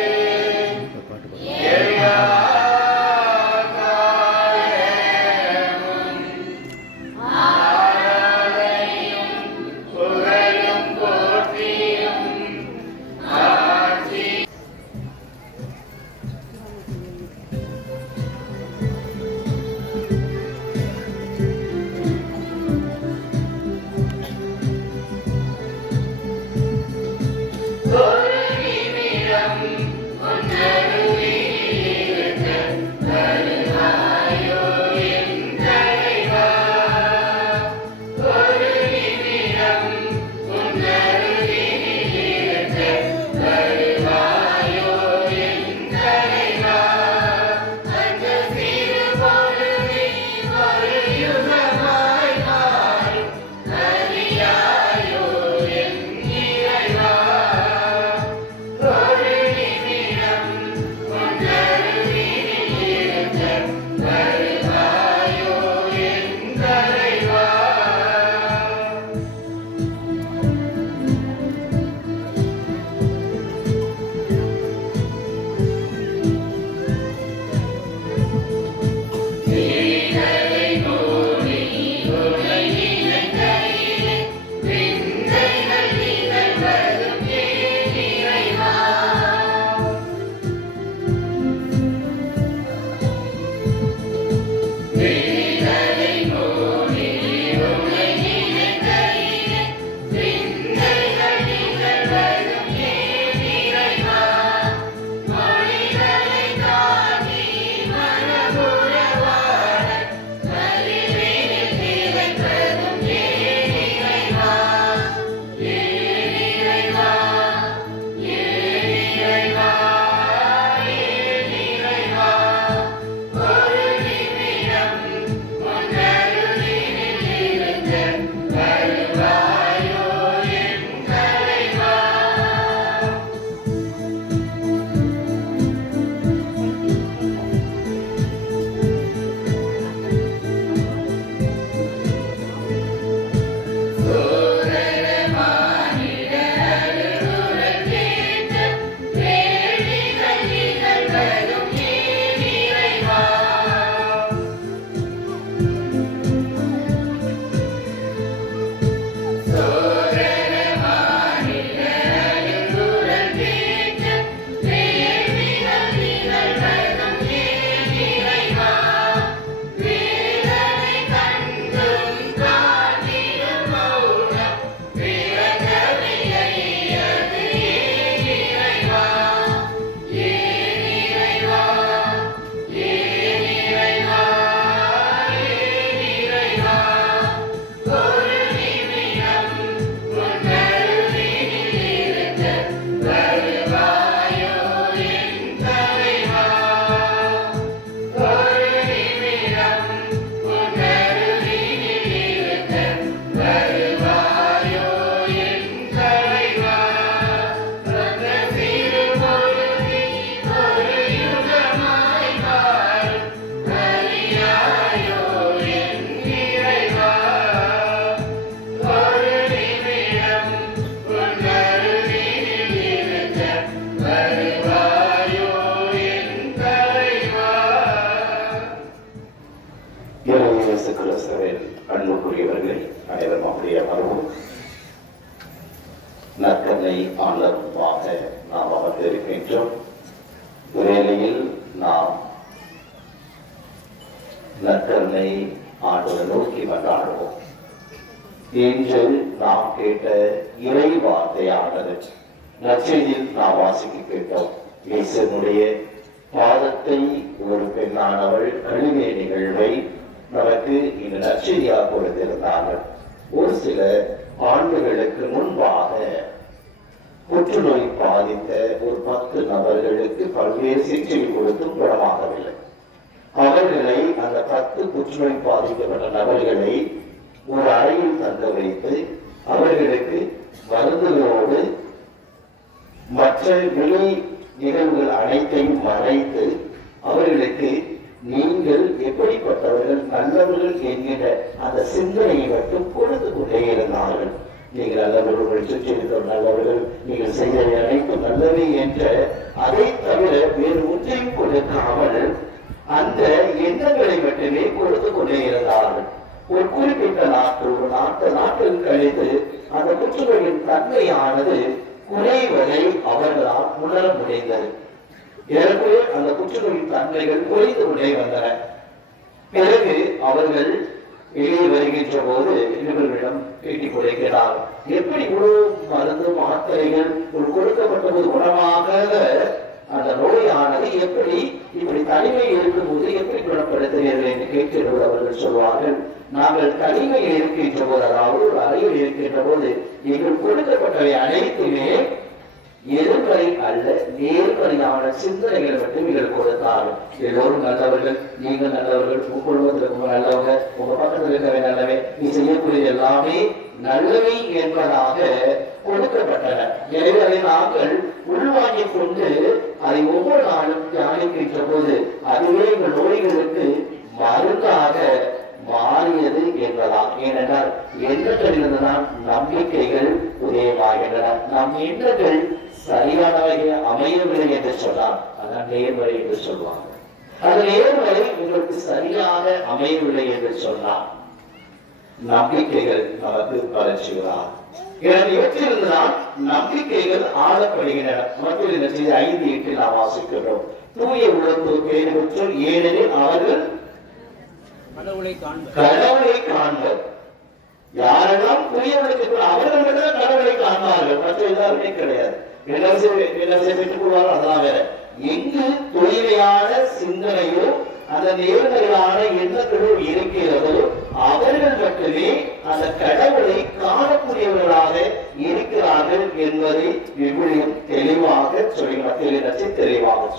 நற்கருணை ஆண்டவருமாக நாம் அமர்ந்திருக்கின்றோம். வேளையில் நாம் நற்கருணை ஆண்டவரை நோக்கி மன்றாடுவோம். இன்று நாம் கேட்ட இறை வார்த்தையானது நற்செய்தியில் நாம் வாசிக்க கேட்டோம். இயேசுனுடைய பாதத்தை ஒரு பெண்ணானவள் கழுவிய நிகழ்வை நமக்கு இந்த நற்செய்தியாக கொடுத்திருந்தார்கள். ஒரு சில ஆண்டுகளுக்கு முன்பாக புற்றுநோய் பாதித்த ஒரு 10 நபர்களுக்கு பல்வேறு சிகிச்சை கொடுத்தும் குணமாகவில்லை. அவர்களை அந்த 10 புற்றுநோய் பாதிக்கப்பட்ட நபர்களை ஒரு அறையில் தங்க வைத்து அவர்களுக்கு மருந்துகளோடு மற்ற வெளி நிகழ்வுகள் அனைத்தையும் மறைத்து அவர்களுக்கு நீங்கள் எப்படிப்பட்டவர்கள் நல்லவர்கள் என்கிற அந்த சிந்தனையை மட்டும் கொடுத்து கொண்டே இருந்தார்கள். நீங்கள் நல்லவர்கள் சுற்றியிருக்கிற நல்லவர்கள், நீங்கள் செய்தவை அனைத்தும் நல்லவை என்ற அதை தவிர வேறு ஒன்றையும் கொடுக்காமல் அந்த எண்ணங்களை மட்டுமே கொடுத்து கொண்டே இருந்தார்கள். ஒரு குறிப்பிட்ட நாட்கள், ஒரு 40 நாட்கள் கழித்து அந்த புற்றுநோயின் தன்மையானது குறைவதை அவர்களால் உணர முடிந்தது. எனவே அந்த புற்றுநோயின் தன்மைகள் குறைந்து கொண்டே வந்தன. பிறகு அவர்கள் வெளியே வருகின்ற போது இவர்களிடம் பேட்டி கொடுக்கிறார். எப்படி இவ்வளவு மருந்து மாத்திரைகள் ஒரு கொடுக்கப்பட்ட போது குணமாகாத அந்த நோயானது எப்படி இப்படி தனிமையில் இருக்கும்போது எப்படி குணப்படுத்துகிறீர்கள் என்று கேட்கிறபோது அவர்கள் சொல்வார்கள், நாங்கள் தனிமையில் இருக்கின்ற போது, அதாவது ஒரு அறையில் இருக்கின்ற போது எங்கள் கொடுக்கப்பட்டவை அனைத்துமே எதிர்மறை அல்ல, நேர்மறையான சிந்தனைகள் மட்டும் நீங்கள் கொடுத்தார்கள். எல்லோரும் நல்லவர்கள், நீங்கள் நல்லவர்கள், உங்க குடும்பத்தில் நல்லவங்க, உங்க பக்கத்தில் இருக்கவே நல்லவே, நீ செய்யக்கூடிய எல்லாமே நல்லவை என்பதாக கொடுக்கப்பட்டன. எனவே அதை நாங்கள் உள்வாங்கிக் கொண்டு அதை ஒவ்வொரு நாளும் தியானிக்கின்ற போது அதுவே எங்கள் நோய்களுக்கு மருந்தாக மாறியது என்பதால். ஏனென்றால் எண்ணங்களிலிருந்துதான் நம்பிக்கைகள் உதயமாகின்றன. நம் எண்ணங்கள் சரியானவை அமையவில்லை என்று சொன்னால் அதான் நேர்மறை என்று சொல்வாங்க. அந்த நேர்மறை உங்களுக்கு சரியாக அமையவில்லை என்று சொன்னால் நம்பிக்கைகள் நமக்கு வளர்ச்சிகளாக இவற்றிலிருந்துதான் நம்பிக்கைகள் ஆளப்படுகின்றன. மற்றொரு 5:8 நாம் வாசிக்கிறோம். தூய உள்ளத்தோர் பேர் பெற்றோர், ஏனெனில் அவர்கள் கடவுளை காண்பர். யாரெல்லாம் புரியவர்களுக்கு அவர்கள் மட்டும் கடவுளை காண்பார்கள், மற்ற எல்லாருமே கிடையாது. என்ன பெற்றுக் கொள்வார்கள் அதெல்லாம் வேற. எங்கு தூய்மையான சிந்தனையோ அந்த நேர்மறையான எண்ணங்களோ இருக்கிறதோ அவர்கள் மட்டுமே அந்த கடவுளை காணக்கூடியவர்களாக இருக்கிறார்கள் என்பதை விவிலியம் தெளிவாக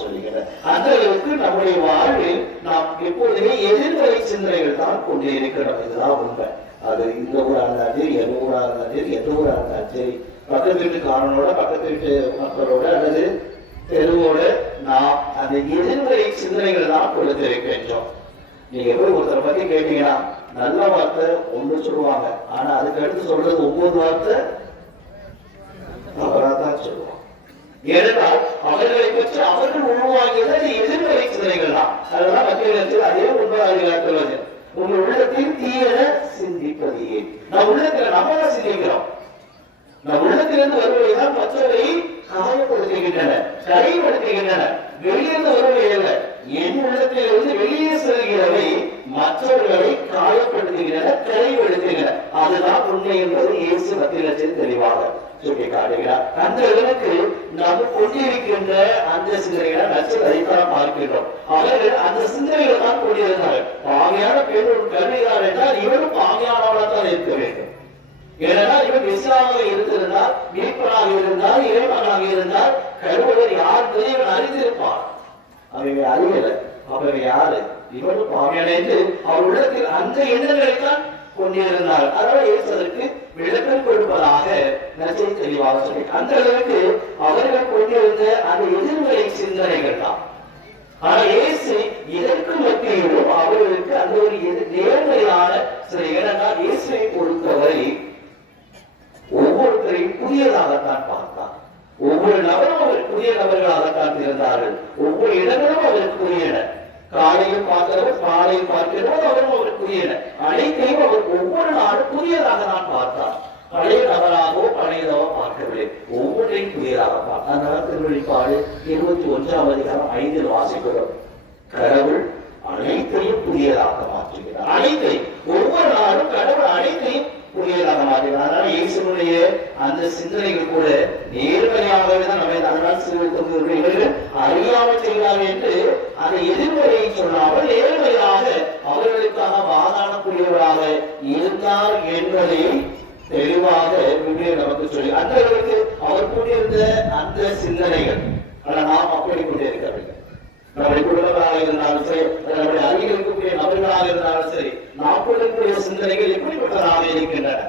சொல்லுகிறது. அந்த அளவுக்கு நம்முடைய வாழ்வில் நாம் எப்பொழுதுமே எதிர்மறை சிந்தனைகள் தான் கொண்டு இருக்கிறோம். இதுதான் உண்மை. அது இந்த ஊரா இருந்தாலும் எந்த ஊரா இருந்தாலும் எந்த ஊரா இருந்தாலும் சரி, பக்கத்து வீட்டுக்காரனோட பக்கத்து வீட்டு மக்களோட அல்லது தெருவோட நாம் அந்த எதிர்மறை சிந்தனைகள் தான் கொடுத்து இருக்கின்றோம். நீங்க போய் ஒருத்தரை பத்தி கேட்டீங்கன்னா நல்ல வார்த்தை ஒன்று சொல்லுவாங்க, ஆனா அதுக்கு அடுத்து சொல்றது 9 வார்த்தை தவறாதான் சொல்லுவாங்க. ஏனென்றால் அவர்களை பற்றி அவர்கள் உருவாகியது எதிர்மறை சிந்தனைகள் தான். அதெல்லாம் மக்களிடத்தில் அதே 9ஆம் அதிகாரத்தில் உங்கள் உள்ளத்தில் தீர சிந்திப்பதையே. நம் உள்ளத்துல நம்ம தான் சிந்திக்கிறோம். நம் உள்ளத்திலிருந்து வருவதைதான் மற்றவரை காயப்படுத்துகின்றன, கரைப்படுத்துகின்றன. வெளியிருந்து வருவதை அல்ல, என் உள்ளத்திலிருந்து வெளியே செல்கிறவை மற்றவர்களை காயப்படுத்துகின்றன, கரைப்படுத்துகின்றன. அதுதான் உண்மை என்பது இயேசு மத்தியில் தெளிவாக சுட்டி காட்டுகிறார். அந்த அளவுக்கு நாம் கொண்டிருக்கின்ற அந்த சிந்தனைகளை நச்சல் அதைத்தான் பார்க்கிறோம். அவர்கள் அந்த சிந்தனைகளை தான் கொண்டிருந்தார்கள். பாவையான பெண் ஒரு கருவியார் என்றால் இவரும் பாவையானவளாக இருக்க வேண்டும். ஏனென்றால் இவன் இஸ்லாமாக இருந்திருந்தால், மீட்பனாக இருந்தால், இறைமகனாக இருந்தால் கருவவர் யார் இவன் அறிந்திருப்பார். அவங்க அறியல, அவங்க யாரு இவரும் பாவையான என்று அவர் உள்ளத்தில் அந்த எண்ணங்களைத்தான் கொண்டிருந்தார். அதனால் இயேசுக்கு விளக்கம் கொடுப்பதாக நற்செய்தி தெளிவாக சொல்லி அந்த அளவுக்கு அவர்கள் கொண்டிருந்த அந்த எதிர்மறை சிந்தனைகள் தான். ஆனா இயேசு இதற்கு மத்தியிலும் அவர்களுக்கு அந்த ஒரு நேர்மறையான சில இடங்கள். இயேசுவை பொறுத்தவரை ஒவ்வொருத்தரையும் புதியதாகத்தான் பார்த்தார். ஒவ்வொரு நபரும் அவர் புதிய நபர்களாகத்தான் இருந்தார்கள். ஒவ்வொரு இடங்களும் அவருக்கு புதியன. காலையும் பார்க்கிறவர், பாலையும் பார்க்கிறவர், அவரும் அவருக்கு புதியன. அனைத்தையும் அவர் ஒவ்வொரு நாளும் புதியதாக தான் பார்த்தார். பழைய நபராகவோ பழைய பழையதாக பார்க்கவில்லை, ஒவ்வொன்றையும் புதியதாக பார்க்க. அதனால திருவெளிப்பாடு 21 வாசிக்கிறோம். கடவுள் அனைத்தையும் புதியதாக மாற்றுகிறார். அனைத்தையும் ஒவ்வொரு நாளும் கடவுள் அனைத்தையும் புதியதாக மாற்றுகிறார். அதனால இயேசுடைய அந்த சிந்தனைகள் கூட நேர்மையாகவே தான் அமைந்தது. அதனால் சிறுவர்கள் இவர்கள் அறியாமல் செய்கிறார்கள் என்று அந்த எதிர்மறையை சொல்லாமல் நேர்மையாக அவர்களுக்காக வாதாடக்கூடியவராக இருந்தார் என்பதை தெளிவாக நமக்கு சொல்லி அந்தவர்களுக்கு அவர் கூடியிருந்த அந்த சிந்தனைகள் நாம் அப்படி கொண்டே இருக்கவில்லை. நம்முடைய குடும்பங்களாக இருந்தாலும் சரி, நம்முடைய அருகில் இருக்கக்கூடிய நபர்களாக இருந்தாலும் சரி, நாம் கொள்ளக்கூடிய சிந்தனைகள் எப்படிப்பட்டதாக இருக்கின்றன.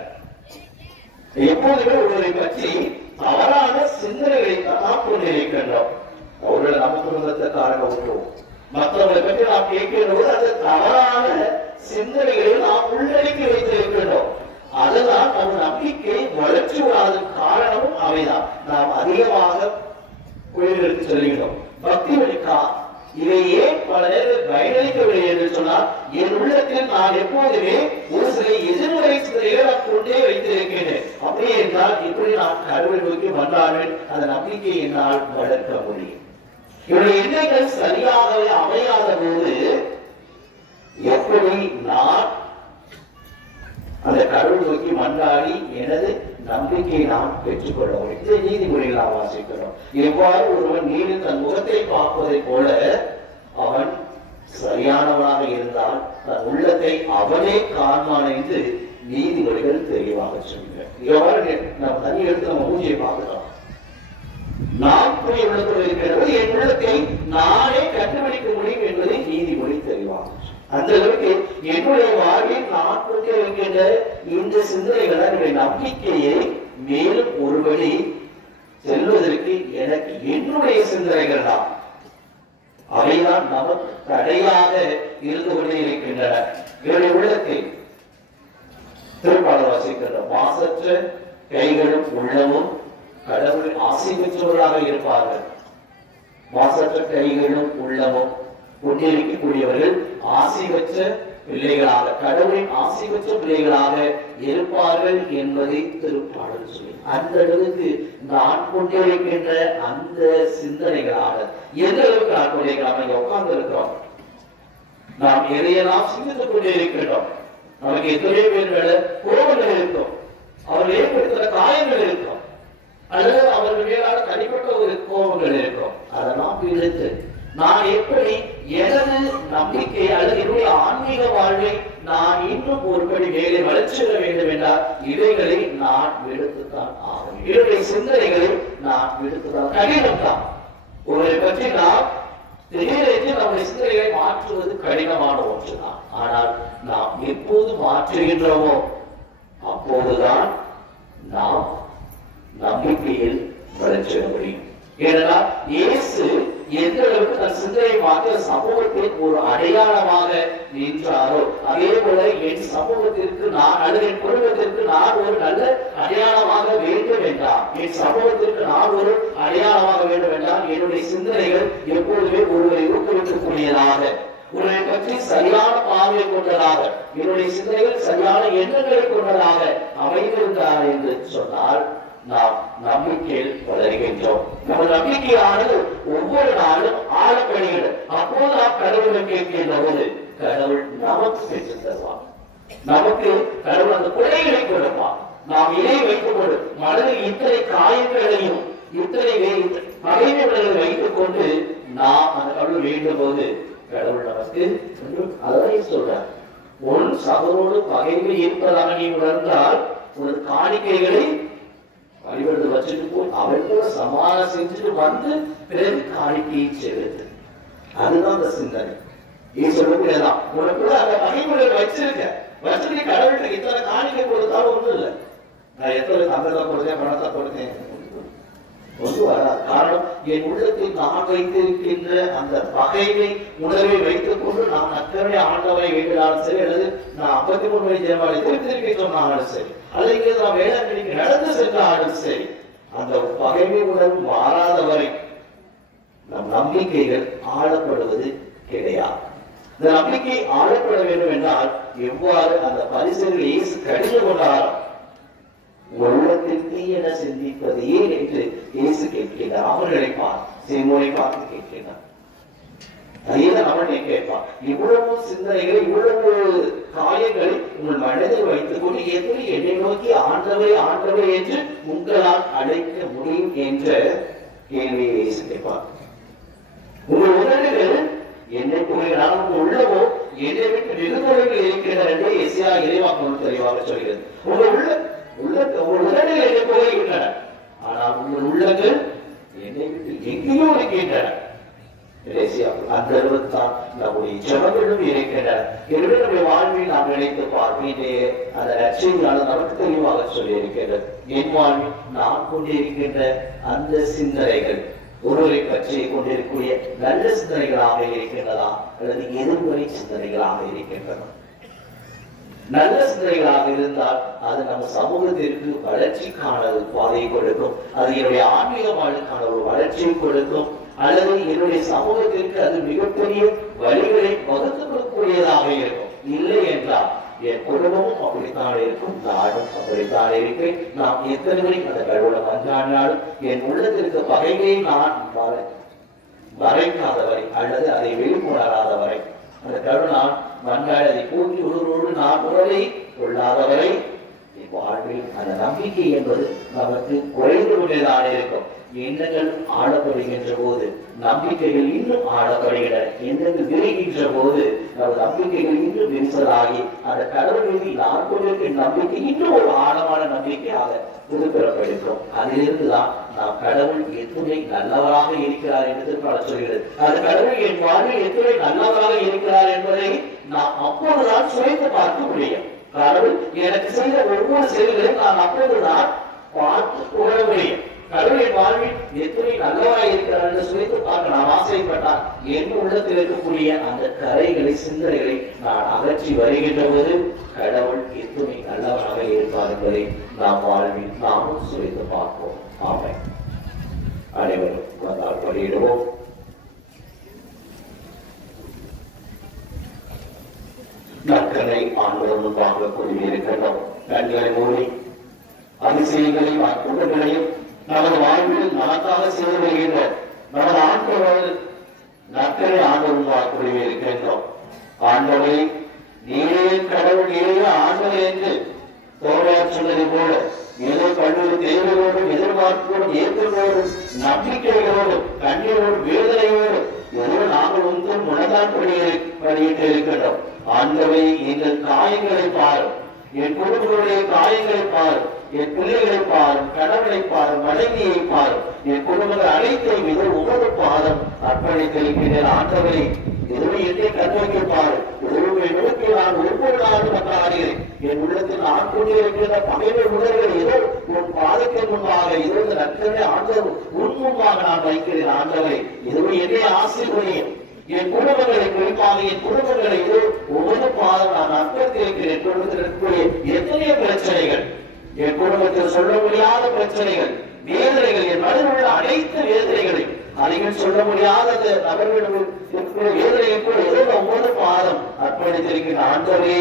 எப்போதுமே ஒருவரை பற்றி தவறான சிந்தனைகளை நாம் கொண்டிருக்கின்றோம். அவர்களை நம்ம குடும்பத்துக்காக விட்டுருவோம். மற்றவர்களை பற்றி நாம் கேட்கின்ற அந்த தவறான சிந்தனைகளை நாம் உள்ளடக்கி வைத்திருக்கின்றோம். அதுதான் நம்ம நம்பிக்கை வளர்ச்சி விடாத காரணமும் அவைதான். நாம் அதிகமாக கோயில்களுக்கு செல்கிறோம். பக்தி வழிக்கா இதை ஏன் பல நேரம் பயனளிக்கவில்லை என்று சொன்னால், என் உள்ளத்தில் நான் எப்போதுமே ஒரு சில எதிர்மறை சிந்தனைகளை நான் கொண்டே வைத்திருக்கிறேன். அப்படி என்றால் இப்படி நான் கடவுள் நோக்கி மன்றாடுவேன், அந்த நம்பிக்கையை என்னால் வளர்க்க முடியும். இவருடைய எண்ணங்கள் சரியாகவே அமையாத போது எப்படி நான் அந்த கடவுள் நோக்கி மன்றாடி எனது நம்பிக்கையை நாம் பெற்றுக்கொள்ள முடியும். இதை நீதிமொழியில் நாம் வாசிக்கிறோம். எவ்வாறு ஒருவன் நீரில் தன் முகத்தை பார்ப்பதை போல அவன் சரியானவனாக இருந்தால் தன் உள்ளத்தை அவனே காண்பான் என்று நீதிமொழிகள் தெளிவாக சொல்கிறார். எவ்வாறு நம்ம தண்ணி எடுத்து நம்ம மூஞ்சியை பார்க்கலாம். நான் புரிய உள்ளத்தில் இருக்கிறது, என் உள்ளத்தை நானே கண்டுபிடிக்க முடியும் என்பதை நீதிமொழி தெளிவாக. அந்த அளவுக்கு என்னுடைய வாழ்வில் நான் கொண்டு இருக்கின்ற இந்த சிந்தனைகள் என்னுடைய நம்பிக்கையை மேலும் ஒருபடி செல்வதற்கு எனக்கு என்னுடைய சிந்தனைகள் தான் அவைதான் நமக்கு தடையாக இருந்து கொண்டே இருக்கின்றன. என்னுடைய உள்ளத்தை திருப்பாடல் வாசிக்கின்ற மாசற்ற கைகளும் உள்ளமும் கடவுள் ஆசை பெற்றவர்களாக இருப்பார்கள். மாசற்ற கைகளும் உள்ளமும் கொண்டிருக்கக்கூடியவர்கள் ஆசை பெற்ற பிள்ளைகளாக, கடவுளின் ஆசை பெற்ற பிள்ளைகளாக இருப்பார்கள் என்பதை திருப்பாடல் சொல்லி, அந்த அளவுக்கு நான் கொண்டிருக்கின்ற அந்த சிந்தனைகளாக எந்த அளவுக்கு நான் கொண்டிருக்கிறோம். இங்க உட்கார்ந்து இருக்கிறோம், நாம் எதையெல்லாம் சிந்தித்துக் கொண்டே இருக்கின்றோம். நமக்கு எத்தனையோ பேர் கோபங்கள் இருக்கும், அவர்கள் ஏற்படுத்துகிற காயங்கள் இருக்கும், அல்லது அவர்கள் மேலான தனிப்பட்ட ஒரு கோபங்கள் இருக்கும். அதெல்லாம் பிடித்து நான் எப்படி எனது நம்பிக்கை அல்லது என்னுடைய ஆன்மீக வாழ்வை நான் இன்னும் ஒருபடி மேலே வளர்ச்சிட வேண்டும் என்றால் இவைகளை நான் விடுத்துத்தான் ஆகும். என்னுடைய சிந்தனைகளை நான் விடுத்துதான் கடினம் தான். ஒருவரை பற்றி நாம் திடீரென்று நம்முடைய சிந்தனைகளை மாற்றுவது கடினமான ஒன்றுதான். ஆனால் நாம் எப்போது மாற்றுகின்றோமோ அப்போதுதான் நாம் நம்பிக்கையில் வளர்ச்சிட முடியும். ஏனென்றால் இயேசு எந்த அளவுக்கு தன் சிந்தனை மாற்ற சமூகத்தின் ஒரு அடையாளமாக நின்றாரோ அதே போல என் சமூகத்திற்கு நான் அல்லது என் குடும்பத்திற்கு நான் ஒரு நல்ல அடையாளமாக வேண்டும் என்றால், என் சமூகத்திற்கு நான் ஒரு அடையாளமாக வேண்டும் என்றால் என்னுடைய சிந்தனைகள் எப்போதுமே ஒருவரை ஊக்குவிக்கக்கூடியதாக, ஒருவரை பற்றி சரியான பார்வை கொண்டதாக, என்னுடைய சிந்தனைகள் சரியான எண்ணங்களை கொண்டதாக அமைந்திருந்தார் என்று சொன்னால் நாம் நம்பிக்கையில் வளர்கின்றோம். நமது நம்பிக்கையானது ஒவ்வொரு நாளும் ஆழப்படுகிறது. அப்போது நாம் கடவுளை கேட்கின்ற போது கடவுள் நமக்கு பெற்று தருவார். நமக்கு கடவுள் அந்த கொடைகளை கொடுப்பார். நாம் இதை வைத்துக் கொண்டு மனதில் இத்தனை காயங்களையும் இத்தனை பகைமைகளை வைத்துக் கொண்டு நாம் அந்த கடவுள் வேண்டும் போது கடவுள் நமக்கு அதையும் சொல்றார். உன் சகோதரோடு பகைமை இருப்பதாக நீ உணர்ந்தால் உனது காணிக்கைகளை வழிபடுத்து வச்சுட்டு போய் அவள் கூட சமாதானம் செஞ்சுட்டு வந்து பிறகு காணிக்கையை செலுத்து. அதுதான் அந்த சிந்தனை. சொல்லக்கூடியதான் உனக்குள்ள அந்த பகைமுறை வச்சிருக்க கடவுள்கிட்ட இத்தனை காணிக்கை கொடுத்தாலும் ஒண்ணும் இல்லை. நான் எத்தனை தங்கத்தை கொடுத்தேன் பணத்தை கொடுத்தேன் ஒன்று வராது. காரணம் என் உள்ளத்தில் நான் வைத்திருக்கின்ற அந்த பகைமை உணர்வை வைத்துக் கொண்டு நான் அத்தனை ஆண்டவரை வேண்டினாலும் சரி, அல்லது நான் 53 வயது தேவாலய திருப்பி சொன்னாலும் சரி, அல்லது இங்கே நான் வேளாண்மைக்கு நடந்து சென்றாலும் சரி, அந்த பகைமை உணர்வு மாறாதவரை நம் நம்பிக்கைகள் ஆளப்படுவது கிடையாது. இந்த நம்பிக்கை ஆளப்பட வேண்டும் என்றால் எவ்வாறு அந்த பரிசுகளை இயேசு கடிந்து கொண்டாரோ உள்ளத்தில் தீயன இயேசு கேட்கிறார். அவர்களை பார்த்து சீமோனை பார்த்து கேட்கிறார். அதேதான் நம்மளே கேட்பான். இவ்வளவு சிந்தனைகளை இவ்வளவு காயங்களை உங்கள் மனதில் வைத்துக் கொண்டு எப்படி என்னை நோக்கி ஆண்டவரே ஆண்டவரே என்று உங்களால் அழைக்க முடியும் என்ற கேள்வியை இயேசு கேட்பார். உங்கள் உதடுகள் என்னை கூறுகிறார், உங்கள் உள்ளமோ என்னை விட்டு வெகு தொலைவில் இருக்கிறார் என்று எஸ்யா இறைவாக்கு தெளிவாக சொல்கிறது. உங்கள் உதடுகள் என்னை கூறுகின்றன, ஆனால் உங்கள் உள்ளங்கள் என்னை விட்டு எங்கேயோ இருக்கின்றன. அந்த அளவுக்குத்தான் நம்முடைய ஜெபங்களும் இருக்கின்றன. எனவே நம்முடைய வாழ்வில் நாம் நினைத்து பார்ப்பேன். அந்த நற்செய்தியாளர் நமக்கு தெளிவாக சொல்லி இருக்கின்றது. என் வாழ்வில் நான் கொண்டிருக்கின்ற அந்த சிந்தனைகள் ஒருவரை பற்றி கொண்டிருக்கக்கூடிய நல்ல சிந்தனைகளாக இருக்கின்றதா அல்லது எதிர்மறை சிந்தனைகளாக இருக்கின்றன? நல்ல சிந்தனைகளாக இருந்தால் அது நம்ம சமூகத்திற்கு வளர்ச்சிக்கான பாதையை கொடுக்கும், அது என்னுடைய ஆன்மீக வாழ்க்கான ஒரு வளர்ச்சியை கொடுக்கும், அல்லது என்னுடைய சமூகத்திற்கு அது மிகப்பெரிய வழிகளை வகுத்துக் கொடுக்கக்கூடியதாக இருக்கும். இல்லை என்றால் என் குடும்பமும் அப்படித்தான் இருக்கும், நாடும் அப்படித்தான் இருப்பேன். நாம் எத்தனை மணி அந்த கடவுளை மன்றாடினாலும் என் உள்ளத்திற்கு பகையை நான் வரைக்காதவரை அல்லது அதை வெளிக்கொணராதவரை, அந்த கடவுள் நான் மன்றாடி அதை கூட்டி உணர்வோடு நான் உறவை கொள்ளாதவரை வாழ்வில் அந்த நம்பிக்கை என்பது நமக்கு குறைந்து கொண்டேதான் இருக்கும். எண்ணங்கள் ஆளப்படுகின்ற போது நம்பிக்கைகள் இன்னும் ஆளப்படுகின்றன. எண்ணங்கள் விரிகின்ற போது நமது நம்பிக்கைகள் இன்னும் விரிசலாகி அந்த கடவுள் மீது நான் கொண்டிருக்கிற நம்பிக்கை இன்னும் ஒரு ஆழமான நம்பிக்கையாக புதுப்பிறப்பெடுக்கும். அதிலிருந்துதான் நாம் கடவுள் எத்துணை நல்லவராக இருக்கிறார் என்று சொல்கிறது. அந்த கடவுள் என் வாழ்வில் எத்துணை நல்லவராக இருக்கிறார் என்பதை நாம் அப்போதுதான் சுவைத்து பார்க்க முடியும். கடவுள் எனக்கு செய்த ஒவ்வொரு செயல்களையும் நான் அப்போதுதான் பார்த்து புகழ முடியும். கடவுளின் வாழ்வில் எத்தனை நல்லவராய் இருக்கிறார் என்று சுவைத்து பார்க்க நாம் ஆசைப்பட்டால் என் உள்ளத்தில் இருக்கக்கூடிய அந்த கரைகளை சிந்தனைகளை நான் அகற்றி வருகின்ற போது கடவுள் எத்தனை நல்லவராக இருப்பார் என்பதை நாம் வாழ்வில் நாமும் சுவைத்து பார்ப்போம். ஆமென். அனைவரும் வந்தால் படியிடுவோம். நற்கனை ஆண்டவர் முன்பாக கூறியிருக்கின்றோம். கண்களை மூடி அதிசயங்களையும் அற்புதங்களையும் நமது வாழ்வில் நமக்காக செய்து வருகின்ற நமது ஆண்டவர் நற்கனை ஆண்டவர் முன்பாக கூறியிருக்கின்றோம். ஆண்டவரை நீரே கடவுள் நீரே ஆண்டவர் என்று தோழர் சொன்னதை போல ஏதோ பல்வேறு தேவையோடும் எதிர்பார்ப்போடும் ஏற்றங்களோடும் நம்பிக்கைகளோடும் கண்ணீரோடும் வேதனையோடும் ஏதோ நாங்கள் வந்து முனதான் படியிட்டு இருக்கின்றோம். ஆண்டவை எங்கள் காயங்களை பாரும், என் குடும்பங்களுடைய காயங்களை பாரும், என் பிள்ளைகளை பாரும், கடவுளை பாரும், மனைவியை பாரும், என் குடும்பங்கள் அனைத்தையும் இது உமது பாதம் அர்ப்பணித்திருக்கிறேன். ஆண்டவை எதுவும் என்னை கண்வைக்க பாரு, எதுவும் என் நோக்கி நான் ஒவ்வொரு நாளும் மன்றாடுகிறேன். என் உள்ளத்தில் நான் கொண்டிருக்கின்ற பகைமை உணர்வுகள் ஏதோ உன் பாதத்தின் முன்பாக ஏதோ இந்த நற்கனை ஆண்டவர் உன் முன்பாக நான் வைக்கிறேன். ஆண்டவை எதுவும் என்னை ஆசீர்வதியும். என் குடும்பங்களை குறிப்பாக என் குடும்பங்களை ஏதோ ஒவ்வொரு பாதம் நான் அர்ப்பணித்திருக்கிறேன். குடும்பத்தில் இருக்கக்கூடிய எத்தனையோ பிரச்சனைகள், என் குடும்பத்தில் சொல்ல முடியாத பிரச்சனைகள், வேதனைகள், என் மனதில் உள்ள அனைத்து வேதனைகளையும் அதைகள் சொல்ல முடியாத நபர்களும் வேதனைகள் கூட ஏதோ ஒவ்வொரு பாதம் அர்ப்பணித்திருக்கிற ஆண்டவரே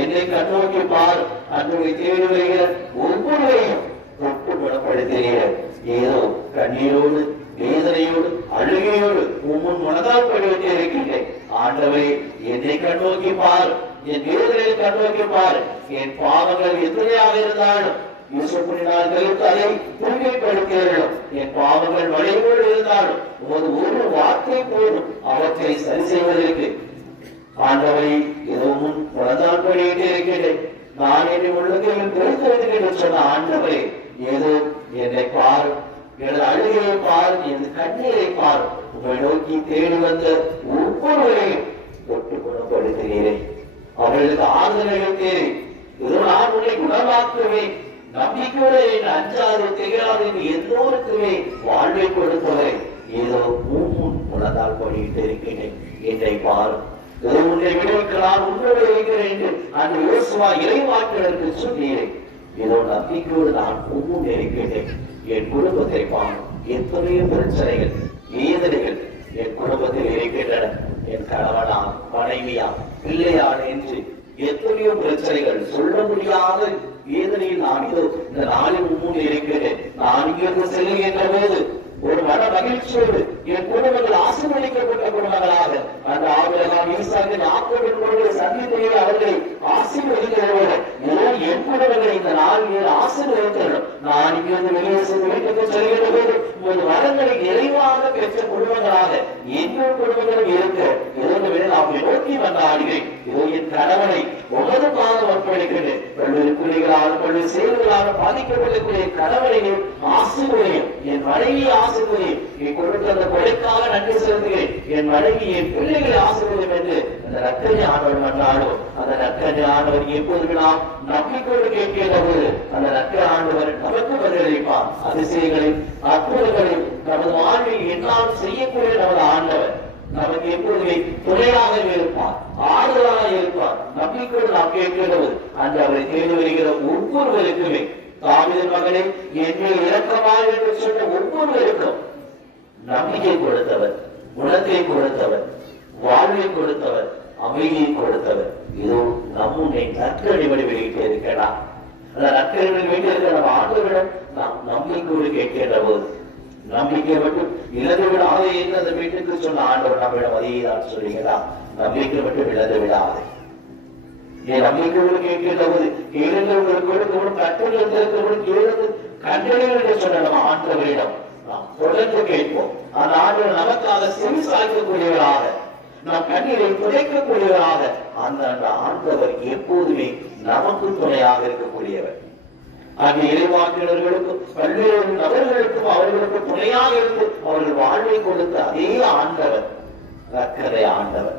என்னை கண்ணோக்கி பார். அன்றைய தேடி வருகிற ஒவ்வொருவரையும் தொட்டு குணப்படுத்துகிறேன். ஏதோ கண்ணீரோடு வேதனையோடு அழுகையோடு உன் மனதால் படிவிட்டு இருக்கின்றேன். ஆண்டவரே என்னை கண்ணோக்கி பார், என் வேதனையை கண்ணோக்கி பார். என் பாவங்கள் எத்தனையாக இருந்தாலும் அதை தூய்மைப்படுத்துகிறோம். என் பாவங்கள் வழியோடு இருந்தாலும் ஒரு வார்த்தை போதும் அவற்றை சரி செய்வதற்கு. ஆண்டவரை ஏதோ முன் குழந்தான் படியிட்டு இருக்கின்றேன். நான் என்னை உள்ளத்தில் பெருத்தது என்று சொன்ன ஆண்டவரே ஏதோ என்னை பாரு, எனது அழுகையை பாரு, எனது கண்ணீரை பாரு. உங்களை நோக்கி தேடி வந்த ஒவ்வொருவரையும் தொட்டு குணப்படுத்துகிறேன். அவர்களுக்கு ஆறுதலை தேவை. ஏதோ நான் உன்னை குணமாக்குவேன், நம்பிக்கையோடு அஞ்சாது திகழாது எல்லோருக்குமே வாழ்வை கொடுத்தவரை ஏதோ உணர்ந்தால் படியிட்டு இருக்கின்றேன். என்னை பாரும், ஏதோ உன்னை விடுவிக்கலாம், உன்னோடு இருக்கிறேன் என்று அந்த யோசுவா இறைவாக்கினருக்கு சொன்னீரேன். ஏதோ நம்பிக்கையோடு நான் ஒவ்வொன்று இருக்கின்றேன். என் குடும்பத்தை பாரும், எத்தனையோ பிரச்சனைகள் வேதனைகள் என் குடும்பத்தில் இருக்கின்றன. என் கணவனா மனைவியா பிள்ளையான் என்று எத்தனையோ பிரச்சனைகள் சொல்ல முடியாத வேதனையில் நான் இதோ இந்த நாளில் முன்னே இருக்கிறேன். நான் இங்கிருந்து செல்லுகின்ற போது மகிழ்ச்சியோடு என் குடும்பங்கள் ஆசீர்வதிக்கப்பட்ட குடும்பங்களாக அந்த ஆபிரகாம் ஈசாக்கு யாக்கோபின் குடும்பங்களை சந்தித்து அவர்களை ஆசீர்வதிக்கிறவர்கள் என் குடும்பங்களை இந்த நாளில் ஆசீர்வதித்தவர்கள் நான் இங்கிருந்து வெளியே சென்று வீட்டுக்கு செல்கிற போது ஒரு வரங்களை நிறைவாக பெற்ற குடும்பங்களாக எங்கள் குடும்பங்களும் இருக்க இதற்கு மேல் அவரை நோக்கி வந்தாடுகிறேன். இதோ என் கணவனை உமது பாதம் அர்ப்பணிக்கிறேன். பல்வேறு பிள்ளைகளால் பல்வேறு செயல்களால் பாதிக்கப்படக்கூடிய கணவனை ஆசீர்வதியும், என் மனைவியை ஆசீர்வதியும், நீ கொடுத்த அந்த கொடைக்காக நன்றி செலுத்துகிறேன், என் மனைவி என் பிள்ளைகளை ஆசீர்வதியும் என்று அந்த ரக்கனை ஆண்டவர் மன்றாடும். அந்த ரக்கனை ஆண்டவர் எப்போதுமே நாம் நம்பிக்கையோடு கேட்கிற போது அந்த ரக்க ஆண்டவர் நமக்கு பதிலளிப்பார். அதிசயங்களையும் அற்புதங்களையும் நமது வாழ்வில் என்னாலும் செய்யக்கூடிய நமது ஆண்டவர் நமக்கு எப்போதுமே துணையாக இருப்பார், ஆறுதலாக இருப்பார். நம்பிக்கையோடு நாம் கேட்கிறது அந்த அவரை தேடி வருகிற ஒவ்வொருவருக்குமே தாவீதின் மகனே என் மேல் இரக்கமாய் என்று சொன்ன ஒவ்வொருவருக்கும் நம்பிக்கை கொடுத்தவர், குணத்தை கொடுத்தவர், வாழ்வை கொடுத்தவர், அமைதியை கொடுத்தவர். இதோ நம்முடைய நற்கடி வடிவெளியிட்டு இருக்கலாம். அந்த நற்கடி வடிவெளிட்டு இருக்கிற நம்ம ஆண்டவரிடம் நாம் நம்பிக்கையோடு கேட்கின்ற போது நம்பிக்கை மட்டும் இழந்து விடாதே என்று அந்த வீட்டுக்கு சொன்ன ஆண்டவர் நம்மிடம் அதையே தான் சொல்லுகிறார். நம்பிக்கை மட்டும் இழந்து விடாதே. என் நம்பிக்கையோடு கேட்கின்ற போது கேளுங்கள் கொடுக்கவும் கட்டுகள் திறக்கவும் கேளுங்க கண்டறிகள் என்று சொன்ன நம்ம ஆண்டவரிடம் நாம் தொடர்ந்து கேட்போம். அந்த ஆண்டவர் நமக்காக செவி சாய்க்கக்கூடியவராக, நம் கண்ணீரை துடைக்கக்கூடியவராக அந்த ஆண்டவர் எப்போதுமே நமக்கு துணையாக இருக்கக்கூடியவர். அந்த இறைவாக்கினர்களுக்கும் பல்வேறு நபர்களுக்கும் அவர்களுக்கு துணையாக இருந்து அவர்கள் வாழ்வை கொடுத்த அதே ஆண்டவர், ரக்கரை ஆண்டவர்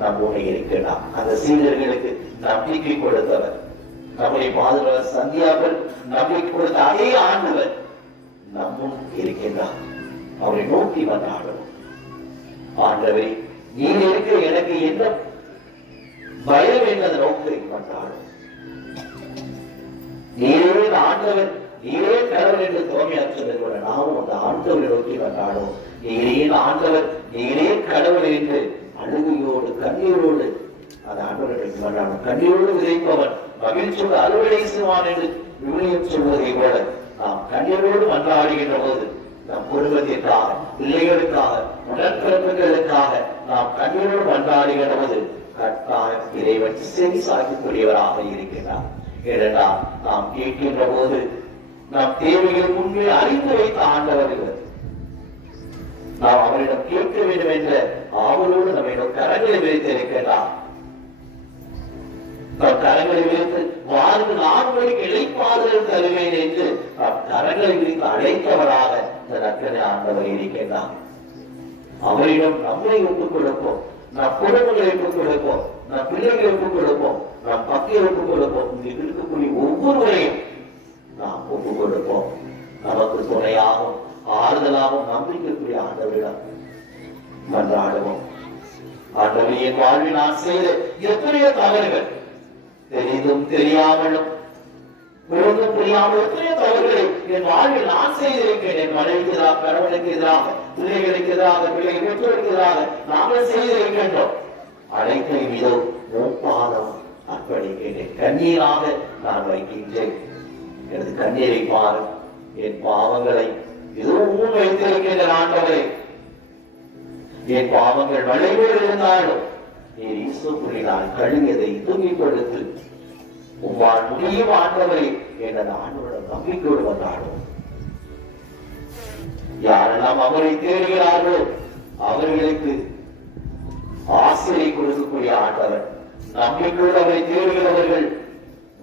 நம்மோடு இருக்கிறார். அந்த சீடர்களுக்கு நம்பிக்கை கொடுத்தவர், நம்முடைய பாதுகாவலர் சந்தியாபர் நம்பிக்கை கொடுத்த அதே ஆண்டவர் நம்முன் இருக்கின்றார். அவரை நோக்கி வந்தாடும். ஆண்டவரே நீ இருக்க எனக்கு என்ன பயம் என்பதை நோக்கி வந்தாடும். நீரே ஆண்டவர், நீரே கடவுள் என்று தோமையார் சொன்னது கூட நாமும் அந்த ஆண்டவரை நோக்கி வந்தாடும். நீரே ஆண்டவர், நீரே கடவுள் என்று அழுகையோடு கண்ணீரோடு அந்த ஆண்டவரை வந்தாடும். கண்ணீரோடு விதைப்பவன் மகிழ்ச்சியோடு அறுவடை செய்வான் என்று விவிலியம் சொல்வதை போல நாம் கண்ணீரோடு மன்றாடுகின்ற போது நம் குடும்பத்திற்காக, பிள்ளைகளுக்காக, உடற்பிறப்புகளுக்காக நாம் கண்ணீரோடு மன்றாடுகின்ற போது கட்டாயம் இறைவன் செவி சாய்க்கக்கூடியவராக இருக்கிறார். ஏனென்றால் நாம் கேட்கின்ற போது நம் தேவைகள் முன்பே அறிந்து வைத்த ஆண்டவர் இவர். நாம் அவரிடம் கேட்க வேண்டும் என்ற ஆவலோடு நம்மிடம் கரங்களை விரித்திருக்கிறார். நம் கரங்களை விரித்து வாருக்கு 4 மணிக்கு இழைப்பாறுதல் தருவேன் என்று நம் கரங்களை விரித்து அழைத்தவராக இந்த நற்கரை ஆண்டவர் இருக்கின்றார். அவரிடம் நம்மை ஒப்புக் கொடுப்போம், நம் குடும்பங்களை ஒப்புக் கொடுப்போம், நம் பிள்ளைகளை ஒப்புக் கொடுப்போம், நம் பக்கையை ஒப்புக் கொடுப்போம். இங்கு இருக்கக்கூடிய ஒவ்வொருவரையும் நாம் ஒப்புக் கொடுப்போம். நமக்கு துணையாகவும் ஆறுதலாகவும் நம்பிக்கைக்குரிய ஆண்டவரிடம் மன்றாடுவோம். ஆண்டவரே என் வாழ்வில் நான் செய்த எத்தனையோ தவறுகள், தெரிந்தும் தெரியாமலும் புரிந்தும் புரியாமல் எத்தனையோ தவறுகளை என் வாழ்வில் நான் செய்திருக்கேன். என் மனைவிக்கு எதிராக, கணவனுக்கு எதிராக, பிள்ளைகளுக்கு எதிராக, பிள்ளைகள் பெற்றோருக்கு எதிராக நாங்கள் செய்திருக்கின்றோம். அனைத்தையும் இதோ பாதம் அர்ப்பணிக்கிறேன், கண்ணீராக நான் வைக்கின்றேன். எனது கண்ணீரை பாரு, என் பாவங்களை ஏதோ முன் வைத்திருக்கின்ற ஆண்டவரே, என் பாவங்கள் வளைவோடு இருந்தாலும் நீர் ஈசோப்புரினால் கழுவியதை தூங்கிப்படுத்து உம்மால் முடியும் ஆண்டவரே எனது ஆண்டோட நம்பிக்கையோடு வந்தாடும். யாரெல்லாம் அவரை தேடுகிறார்களோ அவர்களுக்கு ஆசிரியை கொடுக்கக்கூடிய ஆண்டவர், நம்பிக்கையோடு அவரை தேடுகிறவர்கள்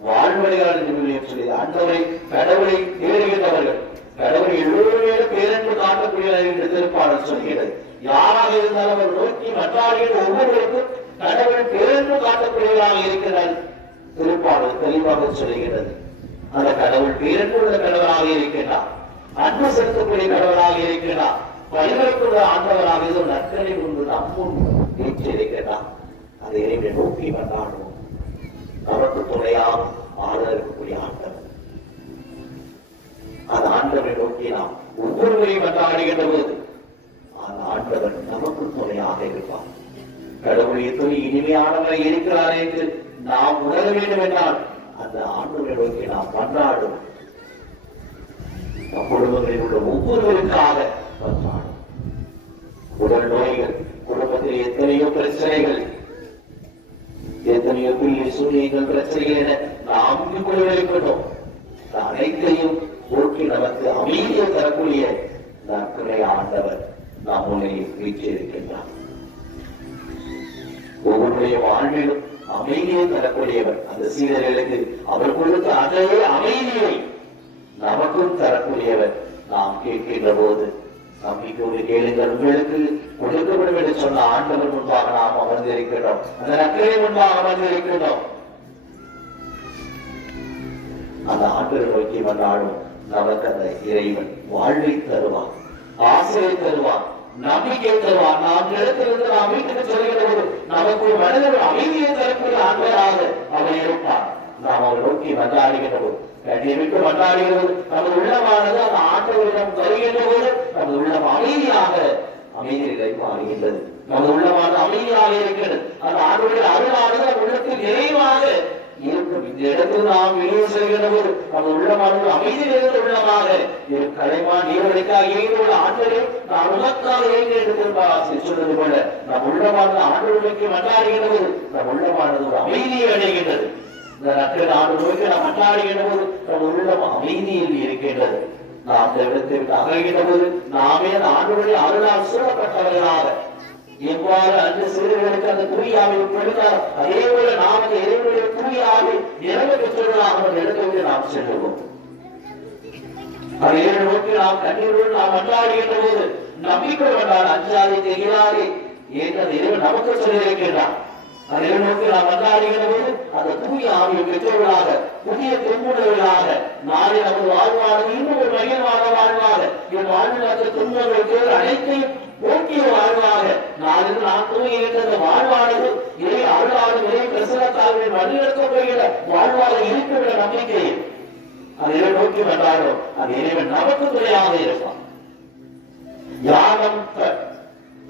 வாழ்வடையாளர் என்று சொல்லி ஆண்டவரை கடவுளை தேடுகின்றவர்கள் கடவுளை எல்லோருமே பேரன்பு காட்டக்கூடியவர் என்று திருப்பாடல் சொல்கிறது. யாராக இருந்தாலும் அவர் நோக்கி மன்றாடுகிற ஒவ்வொருவருக்கும் கடவுள் பேரன்பு காட்டக்கூடியவராக இருக்கிறார். திருப்பாடல் தெளிவாக சொல்லுகிறது. அந்த கடவுள் பேரன்பு உள்ள கடவுளாக இருக்கின்றார், அன்பு செலுத்தக்கூடிய கடவுளாக இருக்கின்றார், வழிகளுக்குள்ள ஆண்டவராக ஏதோ நற்கனை முன்பு நம்முன் வீற்றிருக்கிறார். அதை இறைவனை நோக்கி மன்றாடுவோம். நமக்கு துணையாக ஆறுதல் இருக்கக்கூடிய ஆண்டவர், அந்த ஆண்டவரை நோக்கி நாம் ஒவ்வொருவரையும் மன்றாடுகின்ற போது அந்த ஆண்டவர் நமக்கு துணையாக இருப்பார். கடவுளுடைய துணை இனிமையானவரை இருக்கிறார் என்று நாம் உணர வேண்டும் என்றால் அந்த ஆண்டவரை நோக்கி நாம் மன்றாடும். நம் குடும்பங்களில் உள்ள ஒவ்வொருவருக்காக மன்றாடும். அனைத்தையும் போக்கி நமக்கு அமைதியை தரக்கூடிய நற்கரை ஆண்டவர் நாம் முன்னே வீற்றிருக்கின்றார். ஒவ்வொருடைய வாழ்விலும் அமைதியை தரக்கூடியவர். அந்த சீடர்களுக்கு அவர் கொடுத்த அதே அமைதியை நமக்கும் தரக்கூடியவர். நாம் கேட்கின்ற போது நம்பிக்கையோடு கேளுங்கள், உங்களுக்கு கொடுக்கப்படும் என்று சொன்ன ஆண்டவர் முன்பாக நாம் அமர்ந்திருக்கின்றோம். அந்த நற்கரை முன்பாக அமர்ந்திருக்கின்றோம். அந்த ஆண்டவர் நோக்கி வந்தாலும் நமக்கு அந்த இறைவன் வாழ்வை தருவார், ஆசிரியை தருவார், நம்பிக்கை தருவார். நாம் இடத்திலிருந்து நாம் வீட்டுக்கு சொல்கின்ற போது நமக்கு ஒரு மனிதர் அமைதியை தரக்கூடிய ஆண்டவராக அவர் இருப்பார். நாம் அவர் நோக்கி மன்றாடுகின்ற போது, கண்ணை விட்டு மன்றாடுகிற போது நமது உள்ளமானது அந்த ஆண்டவரிடம் தருகின்ற போது நமது உள்ளம் அமைதியாக அமைதியை மாறுகின்றது. நமது உள்ளமானது அமைதியாக இருக்கிறது. அந்த ஆண்டவருடைய அருளானது அந்த உள்ளத்தில் நிறைவாக இருக்கும். இந்த இடத்தில் நாம் வெளியே செல்கின்ற போது நமது உள்ளமானது அமைதி நிறைந்த உள்ளமாக கலைமா நீர்வழிக்காக இயங்கியுள்ள ஆண்டவரை நாம் உலக்காக இயங்கி என்று சொல்வது போல நம் உள்ளமானது ஆண்டவர்களுக்கு மன்றாடுகின்ற போது நம் உள்ளமானது ஒரு அமைதியை அடைகின்றது. இந்த நற்கரை ஆண்டவர்களுக்கு நாம் மன்றாடுகின்ற போது நம் உள்ளம் அமைதியில் இருக்கின்றது. நாம் அந்த இடத்தை விட்டு அகழ்கின்ற போது நாமே அந்த ஆண்டவருடைய அருளால் சூழப்பட்டவர்களாக எவ்வாறு அந்த சிறுவர்களுக்கு அந்த தூயாவை கொடுத்தார், அதே போல நாம் அந்த இறைவனுடைய தூயாவை நிரம்ப பெற்றவர்களாக அந்த இடத்தை விட்டு நாம் செல்லுவோம். அதை நோக்கி நாம் கண்ணீரோடு நாம் மன்றாடுகின்ற போது நம்பிக்கை கொண்டால் அஞ்சாதே தெரியாதே என்று அந்த இறைவன் நமக்கு சொல்லியிருக்கின்றான். அதை நோக்கி நாம் மன்றாடுகின்ற போது அந்த தூய ஆவியை பெற்றவர்களாக புதிய துன்புணர்களாக நாளை நமது வாழ்வானது இன்னும் ஒரு மகிழ்வான வாழ்வாக என் வாழ்வில் அந்த துன்பங்களுக்கு அனைத்தையும் போக்கிய வாழ்வாக நாளில் நான் தூங்குகின்ற அந்த வாழ்வானது இறை அருளாலும் இறை பிரசனத்தால் வழிநடத்தப்படுகிற வாழ்வாக இருக்கின்ற நம்பிக்கையை அதை நோக்கி வந்தாலும் அது இறைவன் நமக்கு துணையாக இருப்பான். யாகம்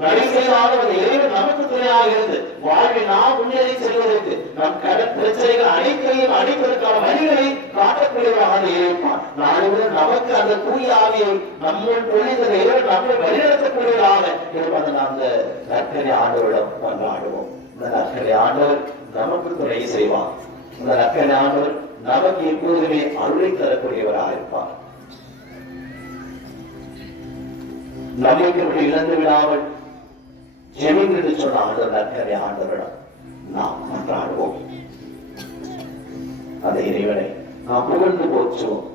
தடை செய்தாலும் அது இறைவன் நமக்கு துணையாக இருந்து வாழ்வை நாம் முன்னேறி செல்வதற்கு நம் கடன் பிரச்சனைகள் அனைத்தையும் அனைப்பதற்கான வழிகளை காட்டக்கூடியவராக இருப்பான். நாளைக்கு நமக்கு அந்த தூய ஆவியை நம்முள் பொழிந்த இறைவன் நம்மை வழிநடத்தக்கூடியவராக இருப்பதை நாம் அந்த நற்கரை ஆண்டவரிடம் கொண்டாடுவோம். இந்த நற்கரை ஆண்டவர் நமக்கு துணை செய்வார். இந்த நற்கரை ஆண்டவர் நமக்கு எப்போதுமே அருளை தரக்கூடியவராக இருப்பார். நம்பிக்கை இழந்து விடாமல் ஜெபித்து சொன்ன அந்த நற்கரை ஆண்டவரிடம் நாம் கொண்டாடுவோம். அந்த இறைவனை நாம் புகழ்ந்து போற்றுவோம்.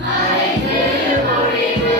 மறைந்து பொழிவு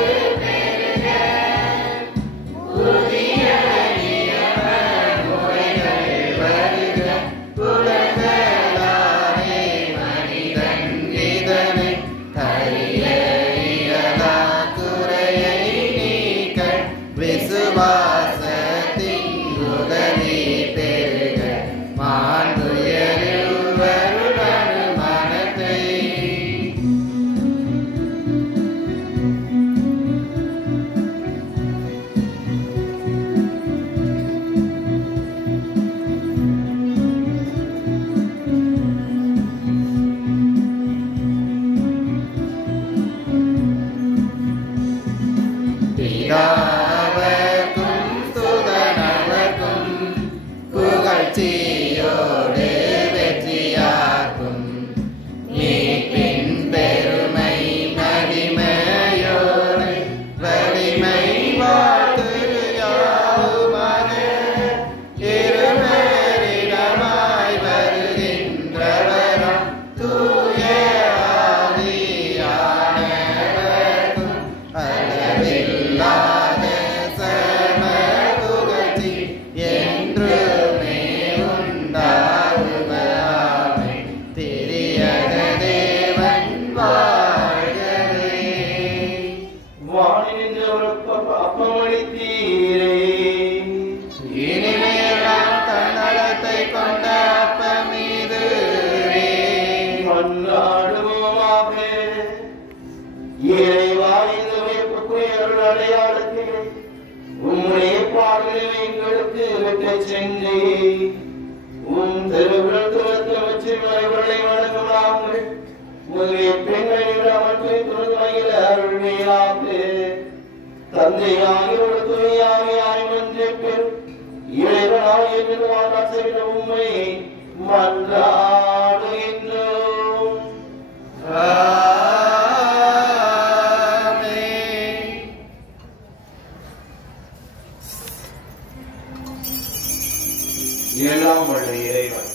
அடையாளத்திலே உம்முடைய பாடலில் எங்களுக்கு விட்டுச் சென்றே திருவிழல் துரத்து வச்சு மலைகளை வழங்கும் நாங்கள் முதலிய பெண்களில் அவற்றை துறமையில் அருள்மையாக தந்தையாகி ஒரு துணையாகியாய் மஞ்சள் பெண் இறைவனாய் என்று வாழ உண்மை மன்றாடுகின்றோம். எல்லாம் வல்ல இறைவன்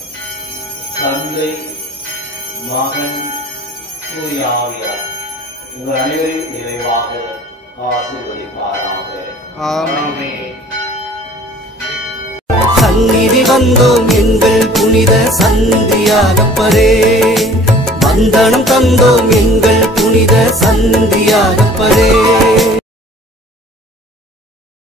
தந்தை மகன் தூய ஆவியார் உங்கள் அனைவரின் நிறைவாக ஆசீர்வதிப்பாராக. ஆமென். சந்நிதி வந்தோம் எங்கள் புனித சந்தியாகப்பரே, வந்தனம் தந்தோம் எங்கள் புனித சந்தியாகப்பரே.